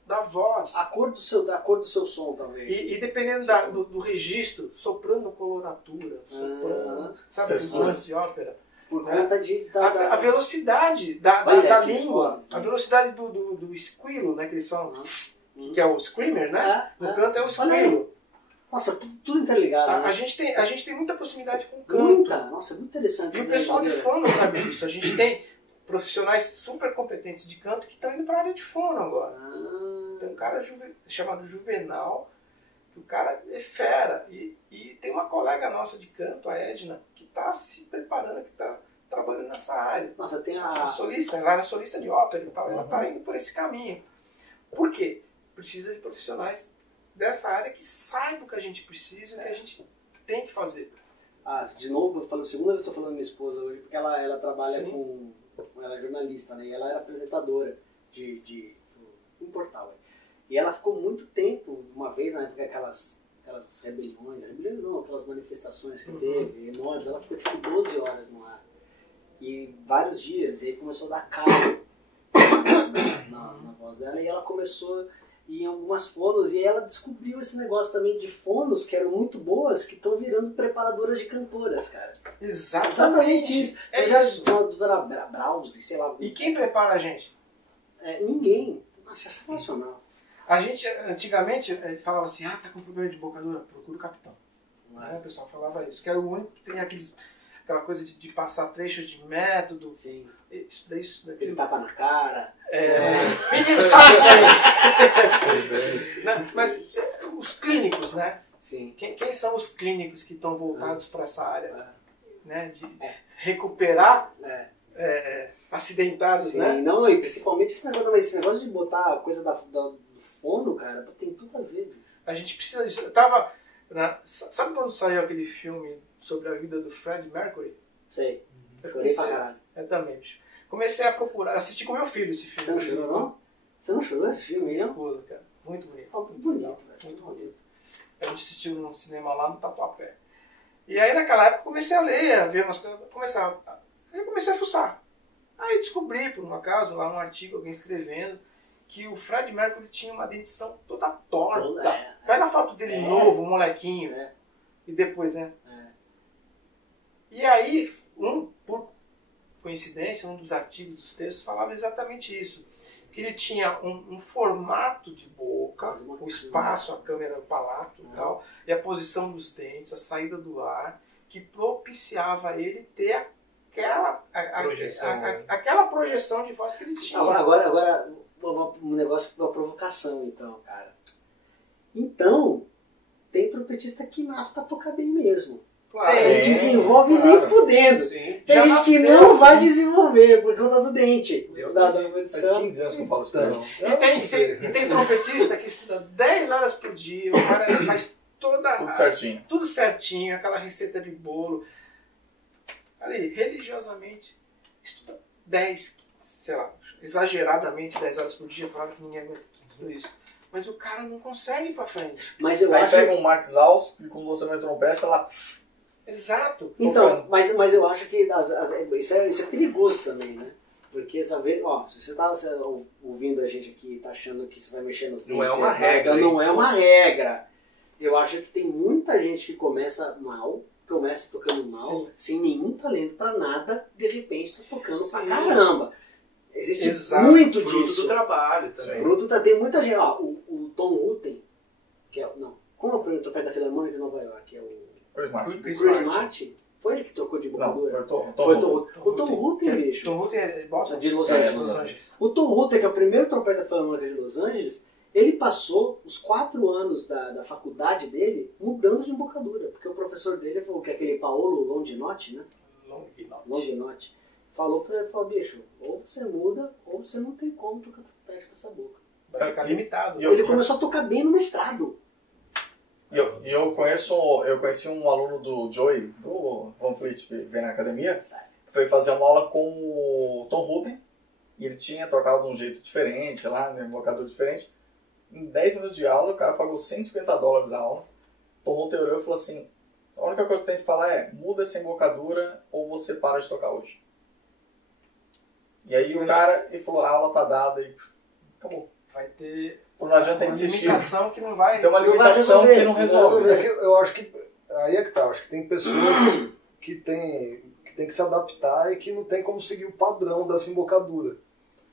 da voz. A cor do seu som, talvez. E dependendo do registro, soprano coloratura, soprano, sabe, os lances de ópera. Por conta a velocidade da língua, a velocidade do esquilo, né, que eles falam. que é o screamer, né? No canto é o screamer. Nossa, tudo interligado. Né? A gente tem muita proximidade com o canto. Muita, nossa, é muito interessante. E o pessoal de fono sabe disso. A gente tem profissionais super competentes de canto que estão indo para a área de fono agora. Tem um cara chamado Juvenal, que o cara é fera. E tem uma colega nossa de canto, a Edna, que está se preparando, que está trabalhando nessa área. Nossa, tem a solista, ela é solista de ópera e tal, ela está indo por esse caminho. Por quê? Precisa de profissionais dessa área que saibam o que a gente precisa e o que a gente tem que fazer. De novo, eu falo, segunda vez que eu estou falando com minha esposa hoje, porque ela trabalha ela é jornalista, né? E ela era apresentadora de um portal. E ela ficou muito tempo, uma vez na época, aquelas rebeliões não, aquelas manifestações que teve, enormes, ela ficou tipo 12 horas no ar. E vários dias, e aí começou a dar calo na voz dela, e ela começou em algumas fonos, e aí ela descobriu esse negócio também de fonos que eram muito boas, que estão virando preparadoras de cantoras, cara. Exatamente isso. É isso. A doutora Brause, sei lá. E quem prepara a gente? Ninguém. Nossa, é sensacional. A gente, antigamente, falava assim, tá com problema de bocadura, procura o capitão. O pessoal falava isso, que era o único que tem aquela coisa de passar trechos de método. Sim. Isso daquilo. Ele tapa na cara. Menino, sabe isso aí! Mas os clínicos, né? Sim. Quem são os clínicos que estão voltados para essa área? Né? De recuperar acidentados, sim, né? Não, e principalmente esse negócio de botar a coisa do fono, cara, tem tudo a ver. A gente precisa disso. Sabe quando saiu aquele filme sobre a vida do Fred Mercury? Sei. Chorei pra caralho. Eu também, bicho. Comecei a procurar, assisti com meu filho esse filme. Você não chorou, não? Você não chorou esse filme, Minha não? esposa, cara. Muito bonito. Muito bonito, velho. Muito bonito. A gente assistiu num cinema lá no Tatuapé. E aí naquela época comecei a ler, a ver umas coisas. Eu comecei a fuçar. Aí descobri, por um acaso, lá num artigo, alguém escrevendo, que o Fred Mercury tinha uma dentição toda torta. Pega a foto dele novo, molequinho. E depois, né? E aí, por coincidência, um dos artigos dos textos falava exatamente isso. Que ele tinha um formato de boca, o espaço, a câmera, o palato e tal, e a posição dos dentes, a saída do ar, que propiciava ele ter aquela projeção de voz que ele tinha. Agora um negócio, uma provocação, então, cara. Então, tem trompetista que nasce pra tocar bem mesmo. Claro, desenvolve nem fudendo. Sim. Tem gente que não vai desenvolver por conta do dente. Da Faz 15 anos que eu falo espanhol. E tem trompetista que estuda 10 horas por dia, o cara faz tudo certinho, aquela receita de bolo. Ali, religiosamente, estuda 10, sei lá, exageradamente 10 horas por dia, claro que ninguém aguenta tudo isso. Mas o cara não consegue ir pra frente. Mas eu aí acho... pega um Max Aus, e quando você mais trompeta, ela... Exato. Então, mas eu acho que isso é perigoso também, né? Porque, sabe, se você tá ouvindo a gente aqui e tá achando que você vai mexer nos dentes... Não é uma regra. Não é uma regra. Eu acho que tem muita gente que começa mal, começa tocando mal, sem nenhum talento pra nada, de repente tá tocando pra caramba. Existe muito fruto disso. Do trabalho também. Tem muita gente... o Tom Hutton, que é... Não, como é o primeiro trompete da Filarmônica de Nova York? É o... Chris Martin. Foi ele que trocou de bocadura? Não, foi o Tom Hutton, bicho. Tom Hutton é Boston? De Los Angeles. O Tom Hutton, que é o primeiro trompete da Filarmônica de Los Angeles, ele passou os 4 anos da faculdade dele mudando de embocadura, porque o professor dele foi aquele Paolo Longinotti, né? Longinotti. Falou pra ele, bicho, ou você muda, ou você não tem como tocar trompete com essa boca. Vai ficar limitado. Ele começou a tocar bem no mestrado. Eu conheci um aluno do Joey, do Van Fleet, que veio na academia, foi fazer uma aula com o Tom Hutton, e ele tinha tocado de um jeito diferente, lá, um embocador diferente. Em 10 minutos de aula, o cara pagou $150 a aula. O Tom Hutton olhou e falou assim, a única coisa que tem que falar é, muda essa embocadura ou você para de tocar hoje. E aí o cara, ele falou, a aula tá dada e acabou. Vai ter... Não adianta insistir. Uma limitação que não vai... Tem uma limitação que não resolve. Eu acho que... Aí é que tá. Acho que tem pessoas que tem que se adaptar e que não tem como seguir o padrão dessa embocadura.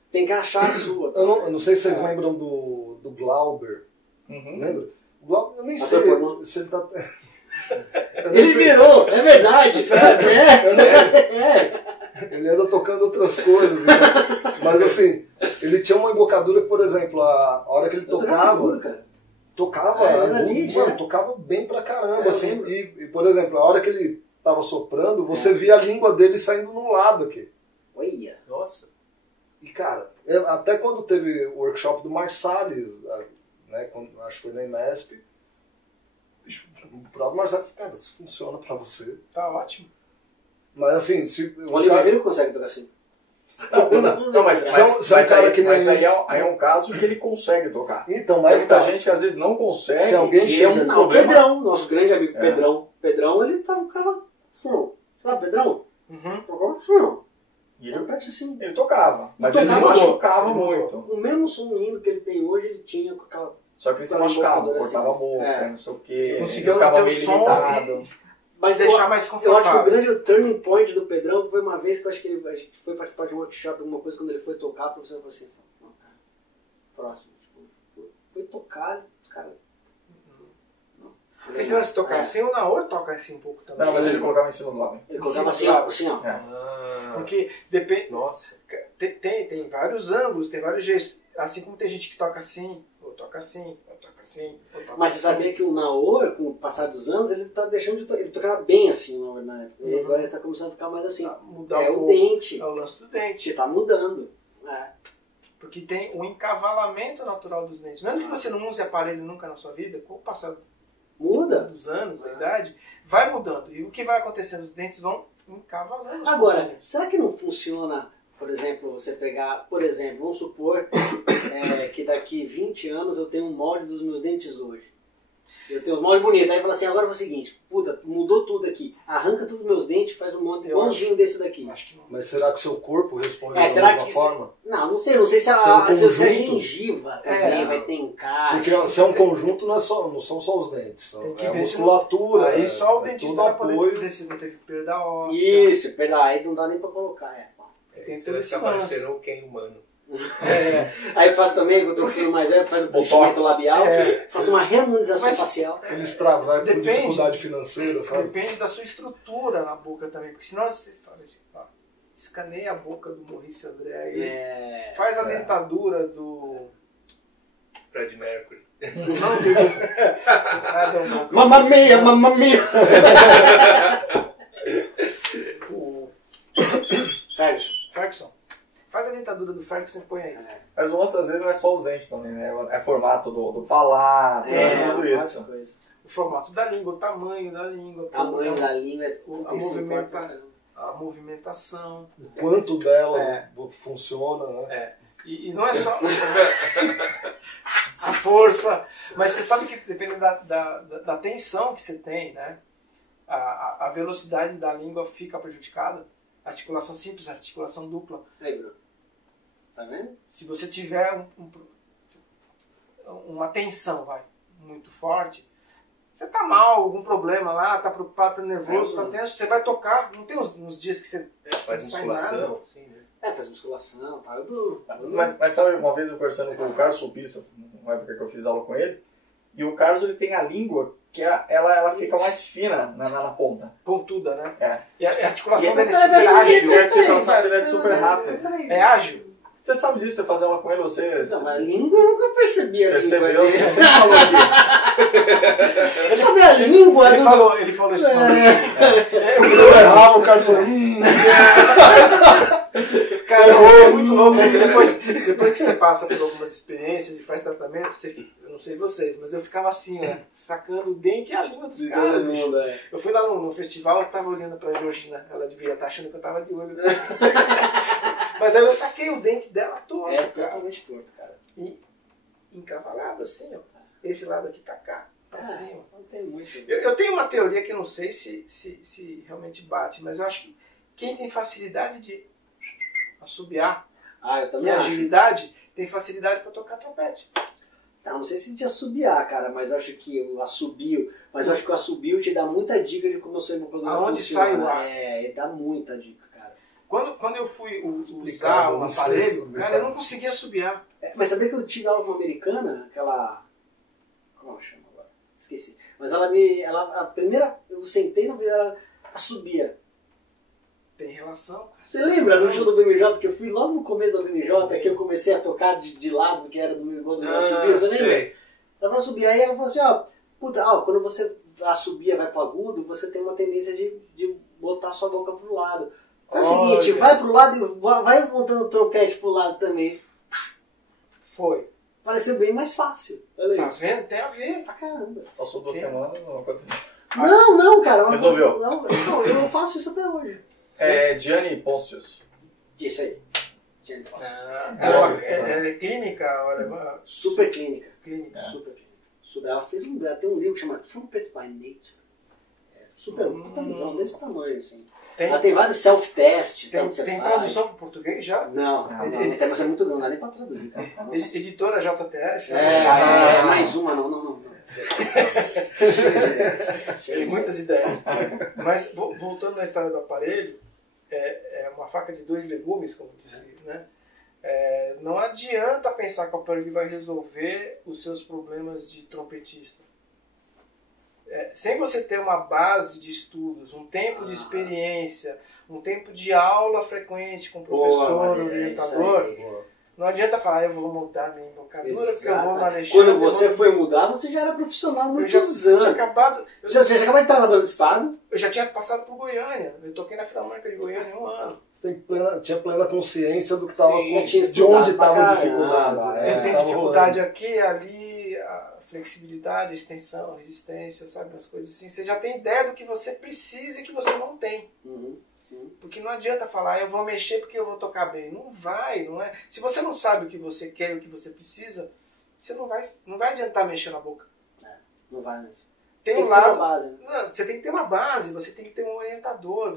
Tem que achar a sua. Eu não sei se vocês lembram do do Glauber. Lembra? O Glauber, eu nem Ator sei pornô. se ele tá... Ele virou, é verdade. Ele anda tocando outras coisas. Então. Mas assim, ele tinha uma embocadura que, por exemplo, a hora que ele tocava tocava bem pra caramba. Assim, e, por exemplo, a hora que ele tava soprando, você via a língua dele saindo no lado aqui. Olha. Nossa. E cara, até quando teve o workshop do Marsalis, né, acho que foi na IMESP, o próprio Marsalis falou, cara, isso funciona pra você. Tá ótimo. Mas assim, se... O Oliver Vieira consegue tocar assim. Não, mas aí é um caso que ele consegue tocar. Então, mas muita gente que às vezes não consegue. Se alguém chega... Não, o Pedrão, nosso grande amigo Pedrão, ele tocava assim, sabe, Pedrão? Tocava assim, E ele tocava, mas ele se machucava muito. O mesmo som lindo que ele tem hoje, ele tinha com aquela... Só que ele se machucava, cortava a boca, não sei o quê. Conseguiu ficava manter o meio som limitado. Mas deixar mais eu confortável. acho que o grande turning point do Pedrão foi uma vez que eu acho que a gente foi participar de um workshop, alguma coisa, quando ele foi tocar, o professor falou assim, não, cara, próximo. Tipo, foi tocar, os caras... Esse lance de tocar assim, o Naor toca assim um pouco também. Não, mas ele colocava em cima do lado. Ele colocava assim, ó. Porque depende... Nossa. Tem vários ângulos, tem vários jeitos. Assim como tem gente que toca assim, ou toca assim, ou toca assim, ou toca Mas você sabia que o Naor, com o passar dos anos, ele tá deixando de tocar. Ele tocava bem assim, o Naor, na época. E agora ele tá começando a ficar mais assim. Mudar o dente. É o lance do dente. Que tá mudando. Porque tem um encavalamento natural dos dentes. Mesmo que você não use aparelho nunca na sua vida, com o passar dos anos, da idade, vai mudando. E o que vai acontecendo? Os dentes vão encavalando. Agora, será que não funciona, por exemplo, você pegar, vamos supor que daqui 20 anos eu tenho um molde dos meus dentes hoje. Eu tenho um molde bonito. Aí fala assim, agora é o seguinte, puta, mudou tudo aqui. Arranca todos os meus dentes, faz um molde igualzinho desse daqui. Acho que não. Mas será que o seu corpo responde da mesma forma? Não sei se a gengiva também vai ter encaixe. Porque se é um conjunto, não são só os dentes. É a musculatura. Aí só o dentista vai poder dizer se não teve perda óssea. Isso, aí não dá nem pra colocar. Você vai se aparecendo o Ken humano. Aí faz também, quando eu filho mais velho, faz o preenchimento labial, faz uma reharmonização facial. Ele extravai por dificuldade financeira, sabe? Depende da sua estrutura na boca também, porque senão você fala assim, escaneia a boca do Maurice André aí, faz a dentadura do Fred Mercury. Não digo. Mamma mia! O Ferguson. Faz a dentadura do Ferguson e põe aí. Mas o lance às vezes não é só os dentes também, né? É formato do palato, tudo isso. O formato da língua, o tamanho da língua. O tamanho da língua é a movimentação. O quanto dela funciona, né? E não é só a força, mas você sabe que depende da tensão que você tem, né? A velocidade da língua fica prejudicada. Articulação simples, articulação dupla. Aí, Bruno. Tá vendo? Se você tiver uma tensão muito forte, você tá mal, algum problema lá, tá preocupado, tá nervoso, tá tenso, você vai tocar. Não tem uns dias que você faz musculação, assim, né? Faz musculação, tá? Mas sabe, uma vez eu conversando com o Carlos Sulpiço, uma época que eu fiz aula com ele, e o Carlos ele tem a língua que ela fica mais fina na ponta. Pontuda, né? É. E a articulação dele é super ágil. A articulação dele é super rápida. É ágil. Você sabe disso, você fazer aula com ele, você... Não, mas a língua eu nunca percebi a língua dele. Você sempre falou aqui. Eu sabia a língua. Ele falou isso pra mim. Eu errava, o cara falou... Cara, é muito louco. Depois que você passa por algumas experiências e faz tratamento, eu não sei vocês, mas eu ficava assim, sacando o dente e a língua dos caras. Eu fui lá no festival, eu tava olhando pra Georgina, ela devia estar achando que eu tava de olho. Mas aí eu saquei o dente dela todo. Totalmente torto, cara. E encavalado assim, ó. Esse lado aqui pra cá, pra cima. Não tem muito. Eu tenho uma teoria que eu não sei se realmente bate, mas eu acho que quem tem facilidade de assobiar eu também e acho. agilidade tem facilidade pra tocar trompete. Não sei se de assobiar, cara, mas eu acho que o assobio... Mas eu acho que o assobio te dá muita dica de como o seu embocador funciona. Aonde sai o ar. Ele dá muita dica, cara. Quando eu fui usar o aparelho, cara, eu não conseguia assobiar. Mas sabia que eu tive aula com uma americana, aquela... Como ela chama agora? Esqueci. Mas a primeira, eu sentei, na verdade, ela assobia. Tem relação, cara. Você lembra no show do BMJ que eu fui logo no começo do BMJ, que eu comecei a tocar de lado, que era do meu assobia, você lembra? Sei. Ela vai subir, aí ela falou assim, quando você assobia, vai pro agudo, você tem uma tendência de botar sua boca pro lado. Então é o seguinte, vai pro lado e vai montando o trompete pro lado também. Foi. Pareceu bem mais fácil. Olha Tá isso. vendo? Tem a ver. Pra caramba. Passou 2 semanas, não aconteceu. Não, cara. Resolveu. Não, eu faço isso até hoje. Gianni Poncius. Isso aí. É clínica, olha. Super clínica. Clínica. Super clínica. Ela tem um livro chamado Trumpet by Nature. Super, um puta livrão desse tamanho, assim. Ela tem vários self-tests. Tem tradução para português já? Não, mas é muito grande, não dá nem pra traduzir, cara. Editora JTF? Mais uma, não. Tem muitas ideias. Mas, voltando na história do aparelho, é uma faca de 2 legumes, como dizia, né? Não adianta pensar que o aparelho vai resolver os seus problemas de trompetista. Sem você ter uma base de estudos, um tempo de experiência, um tempo de aula frequente com o professor, orientador, não adianta falar, eu vou mudar minha embocadura, porque eu vou na Alexandre. Quando você foi mudar, você já era profissional há muitos anos. Você já acabou de entrar na banda do Estado? Eu já tinha passado por Goiânia. Eu toquei na Filarmônica de Goiânia 1 ano. Você tinha plena consciência do que estava Sim, de onde estava a dificuldade. Eu tenho dificuldade aqui, ali, a flexibilidade, a extensão, a resistência, sabe? Umas coisas assim. Você já tem ideia do que você precisa e que você não tem. Porque não adianta falar, eu vou mexer porque eu vou tocar bem. Não vai, não é. Se você não sabe o que você quer e o que você precisa, você não vai adiantar mexer na boca. Não vai mesmo. Tem que um lado, ter uma base. Não, você tem que ter uma base, você tem que ter um orientador,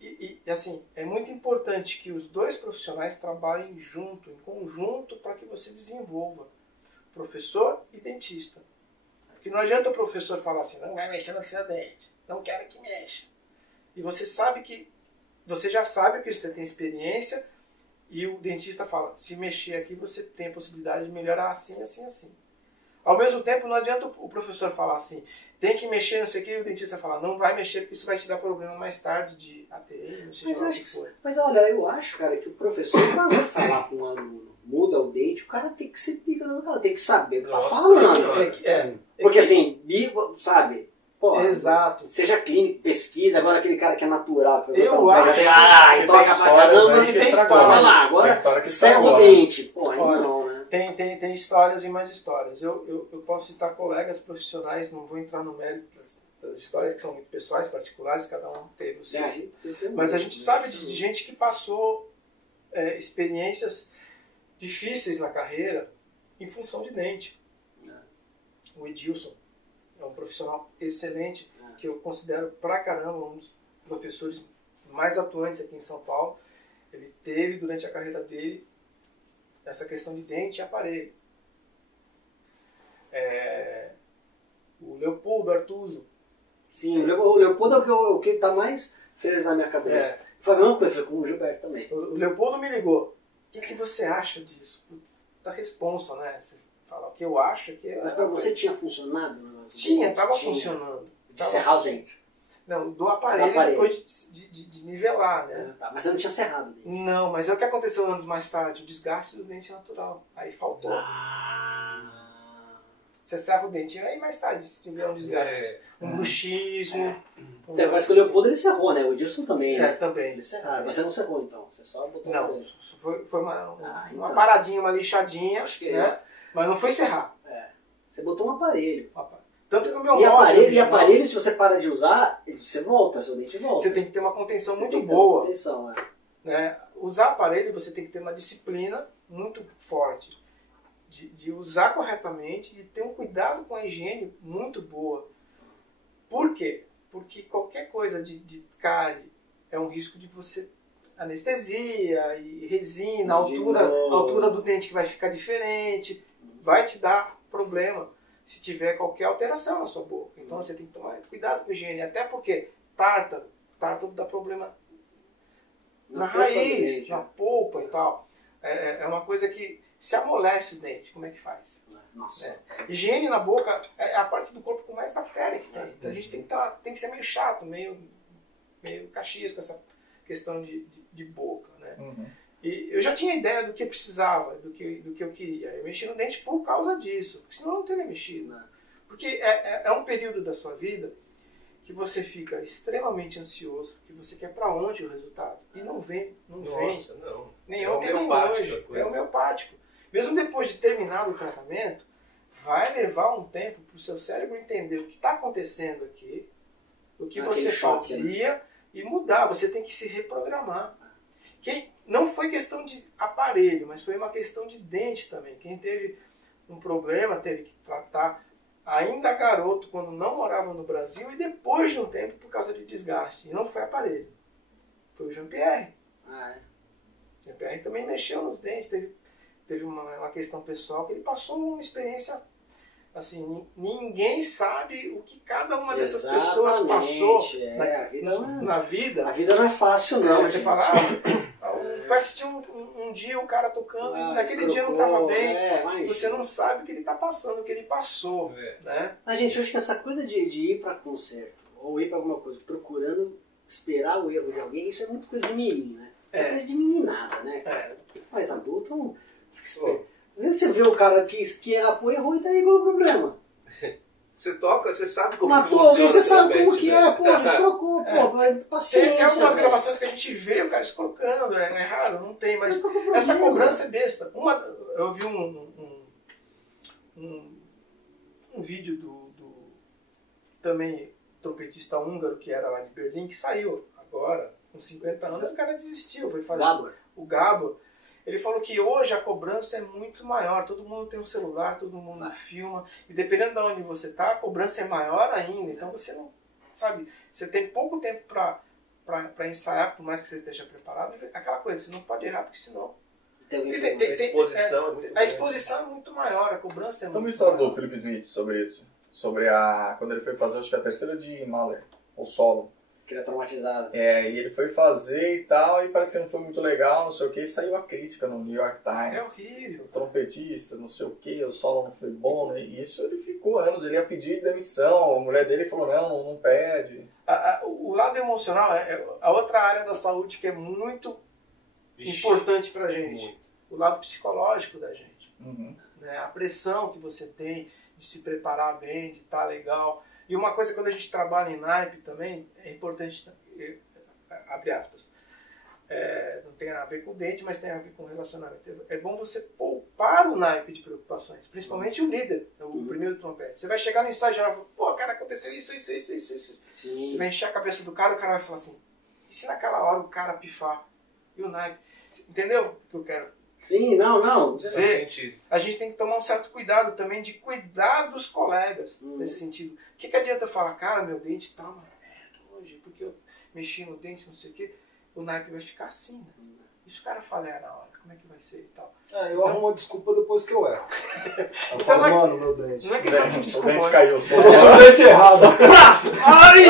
e assim, é muito importante que os 2 profissionais trabalhem junto, em conjunto, para que você desenvolva professor e dentista. E não adianta o professor falar assim, não vai mexer no seu dente, não quero que mexa. E você já sabe que você tem experiência, e o dentista fala, se mexer aqui você tem a possibilidade de melhorar assim, assim, assim. Ao mesmo tempo, não adianta o professor falar assim, tem que mexer não sei o que, e o dentista falar, não vai mexer porque isso vai te dar problema mais tarde de ATM, não sei lá o que for. Mas olha, eu acho, cara, que o professor, quando vai falar com um aluno, muda o dente, o cara tem que ser pica do cara, tem que saber o que tá falando. Porque assim, sabe? Pô, exato. Seja clínico, pesquisa, agora aquele cara que é natural. Eu acho que toca pra caramba, tem história. Vai lá, agora serra o dente. Porra, não, né? Tem histórias e mais histórias. Eu posso citar colegas profissionais, não vou entrar no mérito das histórias que são muito pessoais, particulares, cada um teve o seu. Mas a gente sabe de gente que passou experiências difíceis na carreira em função de dente. O Edilson é um profissional excelente, que eu considero pra caramba um dos professores mais atuantes aqui em São Paulo. Ele teve, durante a carreira dele, essa questão de dente e aparelho. O Leopoldo Artuso. Sim, o Leopoldo é o que está mais fresco na minha cabeça. Foi a mesma coisa, foi com o Gilberto também. O Leopoldo me ligou. O que você acha disso? Da responsa, né? Você fala, o que eu acho é que... Mas para você tinha funcionado? Tinha, estava funcionando. De serrar os dentes? Não, do aparelho. Depois de nivelar, né? Mas você não tinha serrado o dente? Não, mas é o que aconteceu anos mais tarde, o desgaste do dente natural. Aí faltou. Você serra o dente, aí mais tarde se tiver um desgaste. Um bruxismo. Mas que o Leopoldo ele serrou, né? O Edilson também, né? Também. Ele serraram. Você não serrou então? Você só botou não, foi então. uma paradinha, uma lixadinha, acho que né? Mas não foi serrar. Você botou um aparelho. Tanto que o meu aparelho, se você para de usar, você volta, seu dente volta. Você tem que ter uma contenção muito boa. Contenção, né? Usar aparelho, você tem que ter uma disciplina muito forte. De usar corretamente, de ter um cuidado com a higiene muito boa. Por quê? Porque qualquer coisa de cárie é um risco de você... Anestesia e resina, a altura do dente que vai ficar diferente, vai te dar problema se tiver qualquer alteração na sua boca. Então você tem que tomar cuidado com a higiene, até porque tártaro dá problema na raiz, na polpa e tal. É uma coisa que, se amolece os dentes, como é que faz? Nossa. Né? Higiene na boca é a parte do corpo com mais bactéria que tem. Então a gente tem que ser meio chato, meio caxias com essa questão de boca, né? Uhum. E eu já tinha ideia do que precisava, do que eu queria. Eu mexi no dente por causa disso, porque senão eu não teria mexido. Né? Porque é um período da sua vida que você fica extremamente ansioso, que você quer para onde o resultado. E não vem. Nossa, não. Nem ontem, nem hoje. É homeopático. Mesmo depois de terminar o tratamento, vai levar um tempo para o seu cérebro entender o que está acontecendo aqui, o que você fazia, e mudar. Você tem que se reprogramar. Não foi questão de aparelho, mas foi uma questão de dente também. Quem teve um problema teve que tratar ainda garoto, quando não morava no Brasil, e depois de um tempo por causa de desgaste. E não foi aparelho. Foi o Jean-Pierre. O Jean-Pierre também mexeu nos dentes. Teve uma questão pessoal que ele passou uma experiência... Assim, ninguém sabe o que cada uma dessas pessoas passou na vida. A vida não é fácil, não. Você fala, vai assistir um dia o cara tocando e naquele dia não estava bem. Você não sabe o que ele está passando, o que ele passou. Né? Mas, gente, eu acho que essa coisa de ir para concerto ou ir para alguma coisa procurando esperar o erro de alguém, isso é muito coisa de menino, né? Isso é coisa de meninada, né? Mais adulto, você vê o cara que errou e daí qual é o problema? Você toca, você sabe como matou alguém, você sabe como que é, pô, descolocou, paciência. Tem algumas gravações que a gente vê o cara descolocando, é raro, não tem, mas essa cobrança é besta. Eu vi um vídeo do também trompetista húngaro, que era lá de Berlim, que saiu agora, com 50 anos, o cara desistiu, foi fazer o Gabor. Ele falou que hoje a cobrança é muito maior, todo mundo tem um celular, todo mundo filma, e dependendo de onde você está, a cobrança é maior ainda, então você não, sabe, você tem pouco tempo para ensaiar, por mais que você esteja preparado, aquela coisa, você não pode errar, porque senão... A exposição é muito grande. A exposição é muito maior, a cobrança é muito maior. Tem uma história do Philip Smith sobre isso, quando ele foi fazer, acho que a terceira de Mahler, o solo. Que ele é traumatizado. E ele foi fazer e tal, e parece que não foi muito legal, não sei o que, e saiu a crítica no New York Times. É horrível. O trompetista, não sei o que, o solo não foi bom, né? E isso ele ficou anos, ele ia pedir demissão, a mulher dele falou, não pede. O lado emocional é a outra área da saúde que é muito importante pra gente. Muito. O lado psicológico da gente. Uhum. Né? A pressão que você tem de se preparar bem, de estar legal. E uma coisa, quando a gente trabalha em naipe também, é importante, abre aspas, não tem a ver com o dente, mas tem a ver com o relacionamento. É bom você poupar o naipe de preocupações, principalmente o líder, o primeiro trompete. Você vai chegar no ensaio e já vai falar, pô, cara, aconteceu isso. Sim. Você vai encher a cabeça do cara vai falar assim, e se naquela hora o cara pifar? E o naipe? Entendeu o que eu quero? Sim, não. A gente tem que tomar um certo cuidado também de cuidar dos colegas, nesse sentido. O que adianta eu falar, cara, meu dente tá uma merda hoje, porque eu mexi no dente, não sei o quê. O naipe vai ficar assim, né? E se o cara falhar na hora, como é que vai ser e tal? Eu arrumo uma desculpa depois que eu erro. Eu falo, mano, meu dente. Não é questão de desculpa. O dente caiu. Trouxe o dente errado. Ai!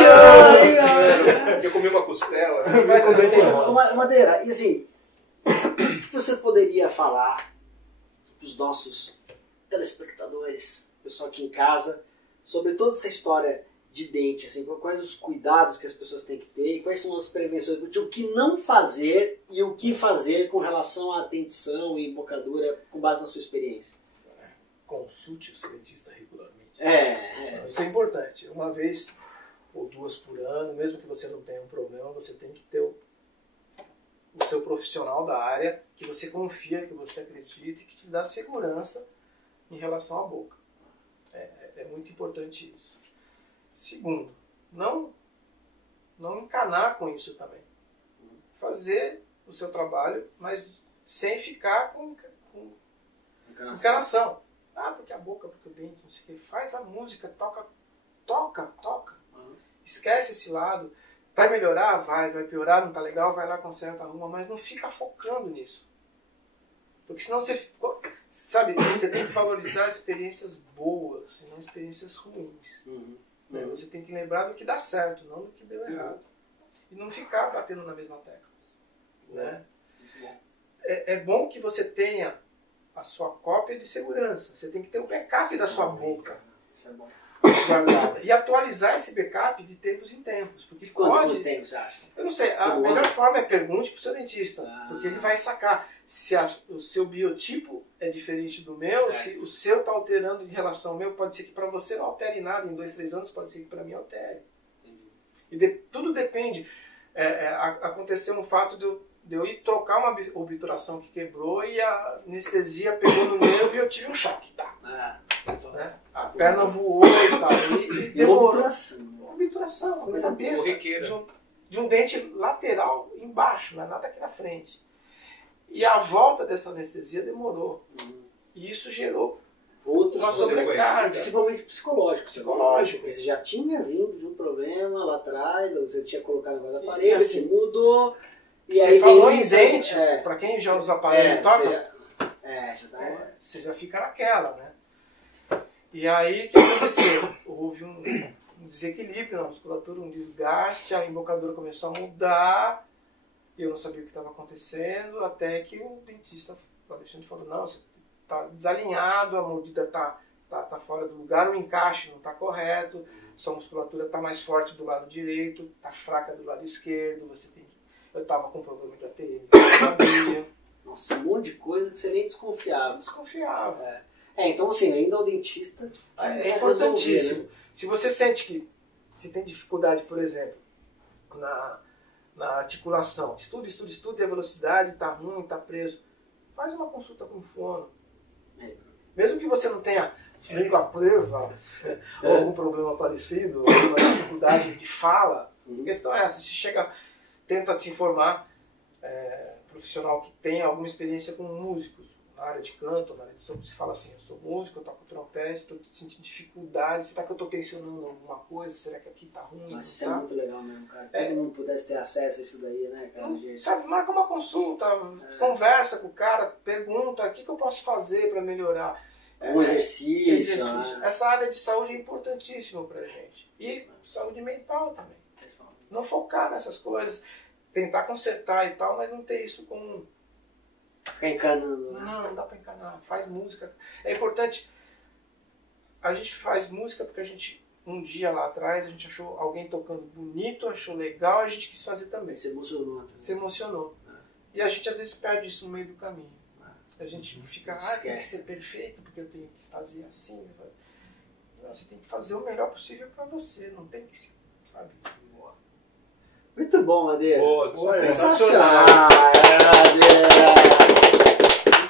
Eu comi uma costela. Mas, assim, Madeira, e assim, o que você poderia falar para os nossos telespectadores, pessoal aqui em casa, sobre toda essa história de dente, assim, quais os cuidados que as pessoas têm que ter e quais são as prevenções, o que não fazer e o que fazer com relação à dentição e embocadura com base na sua experiência? Consulte o seu dentista regularmente. Isso é importante. Uma vez ou duas por ano, mesmo que você não tenha um problema, você tem que ter o seu profissional da área que você confia, que você acredita e que te dá segurança em relação à boca. É muito importante isso. Segundo, não encanar com isso também. Fazer o seu trabalho, mas sem ficar com encanação. Porque a boca, porque o dente, não sei o quê. Faz a música, toca. Esquece esse lado. Vai melhorar? Vai piorar, não tá legal, vai lá, conserta, arruma, mas não fica focando nisso. Porque senão você tem que valorizar experiências boas e não experiências ruins. Você tem que lembrar do que dá certo, não do que deu errado. E não ficar batendo na mesma tecla. Né? É bom que você tenha a sua cópia de segurança. Você tem que ter o backup da sua boca. Isso é bom. Guardada. E atualizar esse backup de tempos em tempos. Porque Quanto tempo você acha? Eu não sei, a melhor forma é pergunte para o seu dentista, porque ele vai sacar se o seu biotipo é diferente do meu, certo. se o seu está alterando em relação ao meu, pode ser que para você não altere nada, em 2, 3 anos pode ser que para mim altere. E tudo depende. Aconteceu um fato de eu ir trocar uma obturação que quebrou e a anestesia pegou no nervo e eu tive um choque. Tá? Né? A perna voou e tal. E demorou. Obturação, uma coisa besta. De um dente lateral embaixo, não é nada aqui na frente. E a volta dessa anestesia demorou. E isso gerou uma sobrecarga. Principalmente psicológico. Psicológico. Porque você já tinha vindo de um problema lá atrás, ou você tinha colocado o negócio da parede, assim, você mudou. E você aí falou em isso, dente, para quem já usa aparelho toca, você já fica naquela, né? E aí o que aconteceu? Houve um desequilíbrio na musculatura, um desgaste, a embocadura começou a mudar, eu não sabia o que estava acontecendo, até que o dentista, o Alexandre, falou, não, você está desalinhado, a mordida está fora do lugar, o encaixe não está correto, sua musculatura está mais forte do lado direito, está fraca do lado esquerdo, você tem que... Eu estava com problema de ATM, eu não sabia. Nossa, um monte de coisa que você nem desconfiava. Desconfiava. Então assim, ainda ao dentista é importantíssimo. Resolver, né? Se você sente que você tem dificuldade, por exemplo, na articulação, estude a velocidade, está ruim, está preso, faz uma consulta com o fono. Mesmo que você não tenha língua presa, ou algum problema parecido, ou alguma dificuldade de fala, a questão é essa, se chega, tenta se informar, profissional que tenha alguma experiência com músicos, na área de canto, na área de som, você fala assim, eu sou músico, eu toco trompete, estou sentindo dificuldade, será que eu estou tensionando alguma coisa, será que aqui está ruim? Nossa, isso é muito legal mesmo, cara. Se todo mundo pudesse ter acesso a isso daí, né, cara? Sabe, marca uma consulta, conversa com o cara, pergunta, o que eu posso fazer para melhorar? Um exercício. Né? Essa área de saúde é importantíssima pra gente. E saúde mental também. Não focar nessas coisas, tentar consertar e tal, mas não ter isso como... Ficar encanando. Né? Não dá pra encanar. Faz música. É importante. A gente faz música porque a gente, um dia lá atrás, a gente achou alguém tocando bonito, achou legal, a gente quis fazer também. Se emocionou também. Se emocionou. E a gente às vezes perde isso no meio do caminho. A gente fica, tem que ser perfeito, porque eu tenho que fazer assim. Não, você tem que fazer o melhor possível pra você, não tem que, sabe? Muito bom, Madeira. Boa, sensacional. Madeira.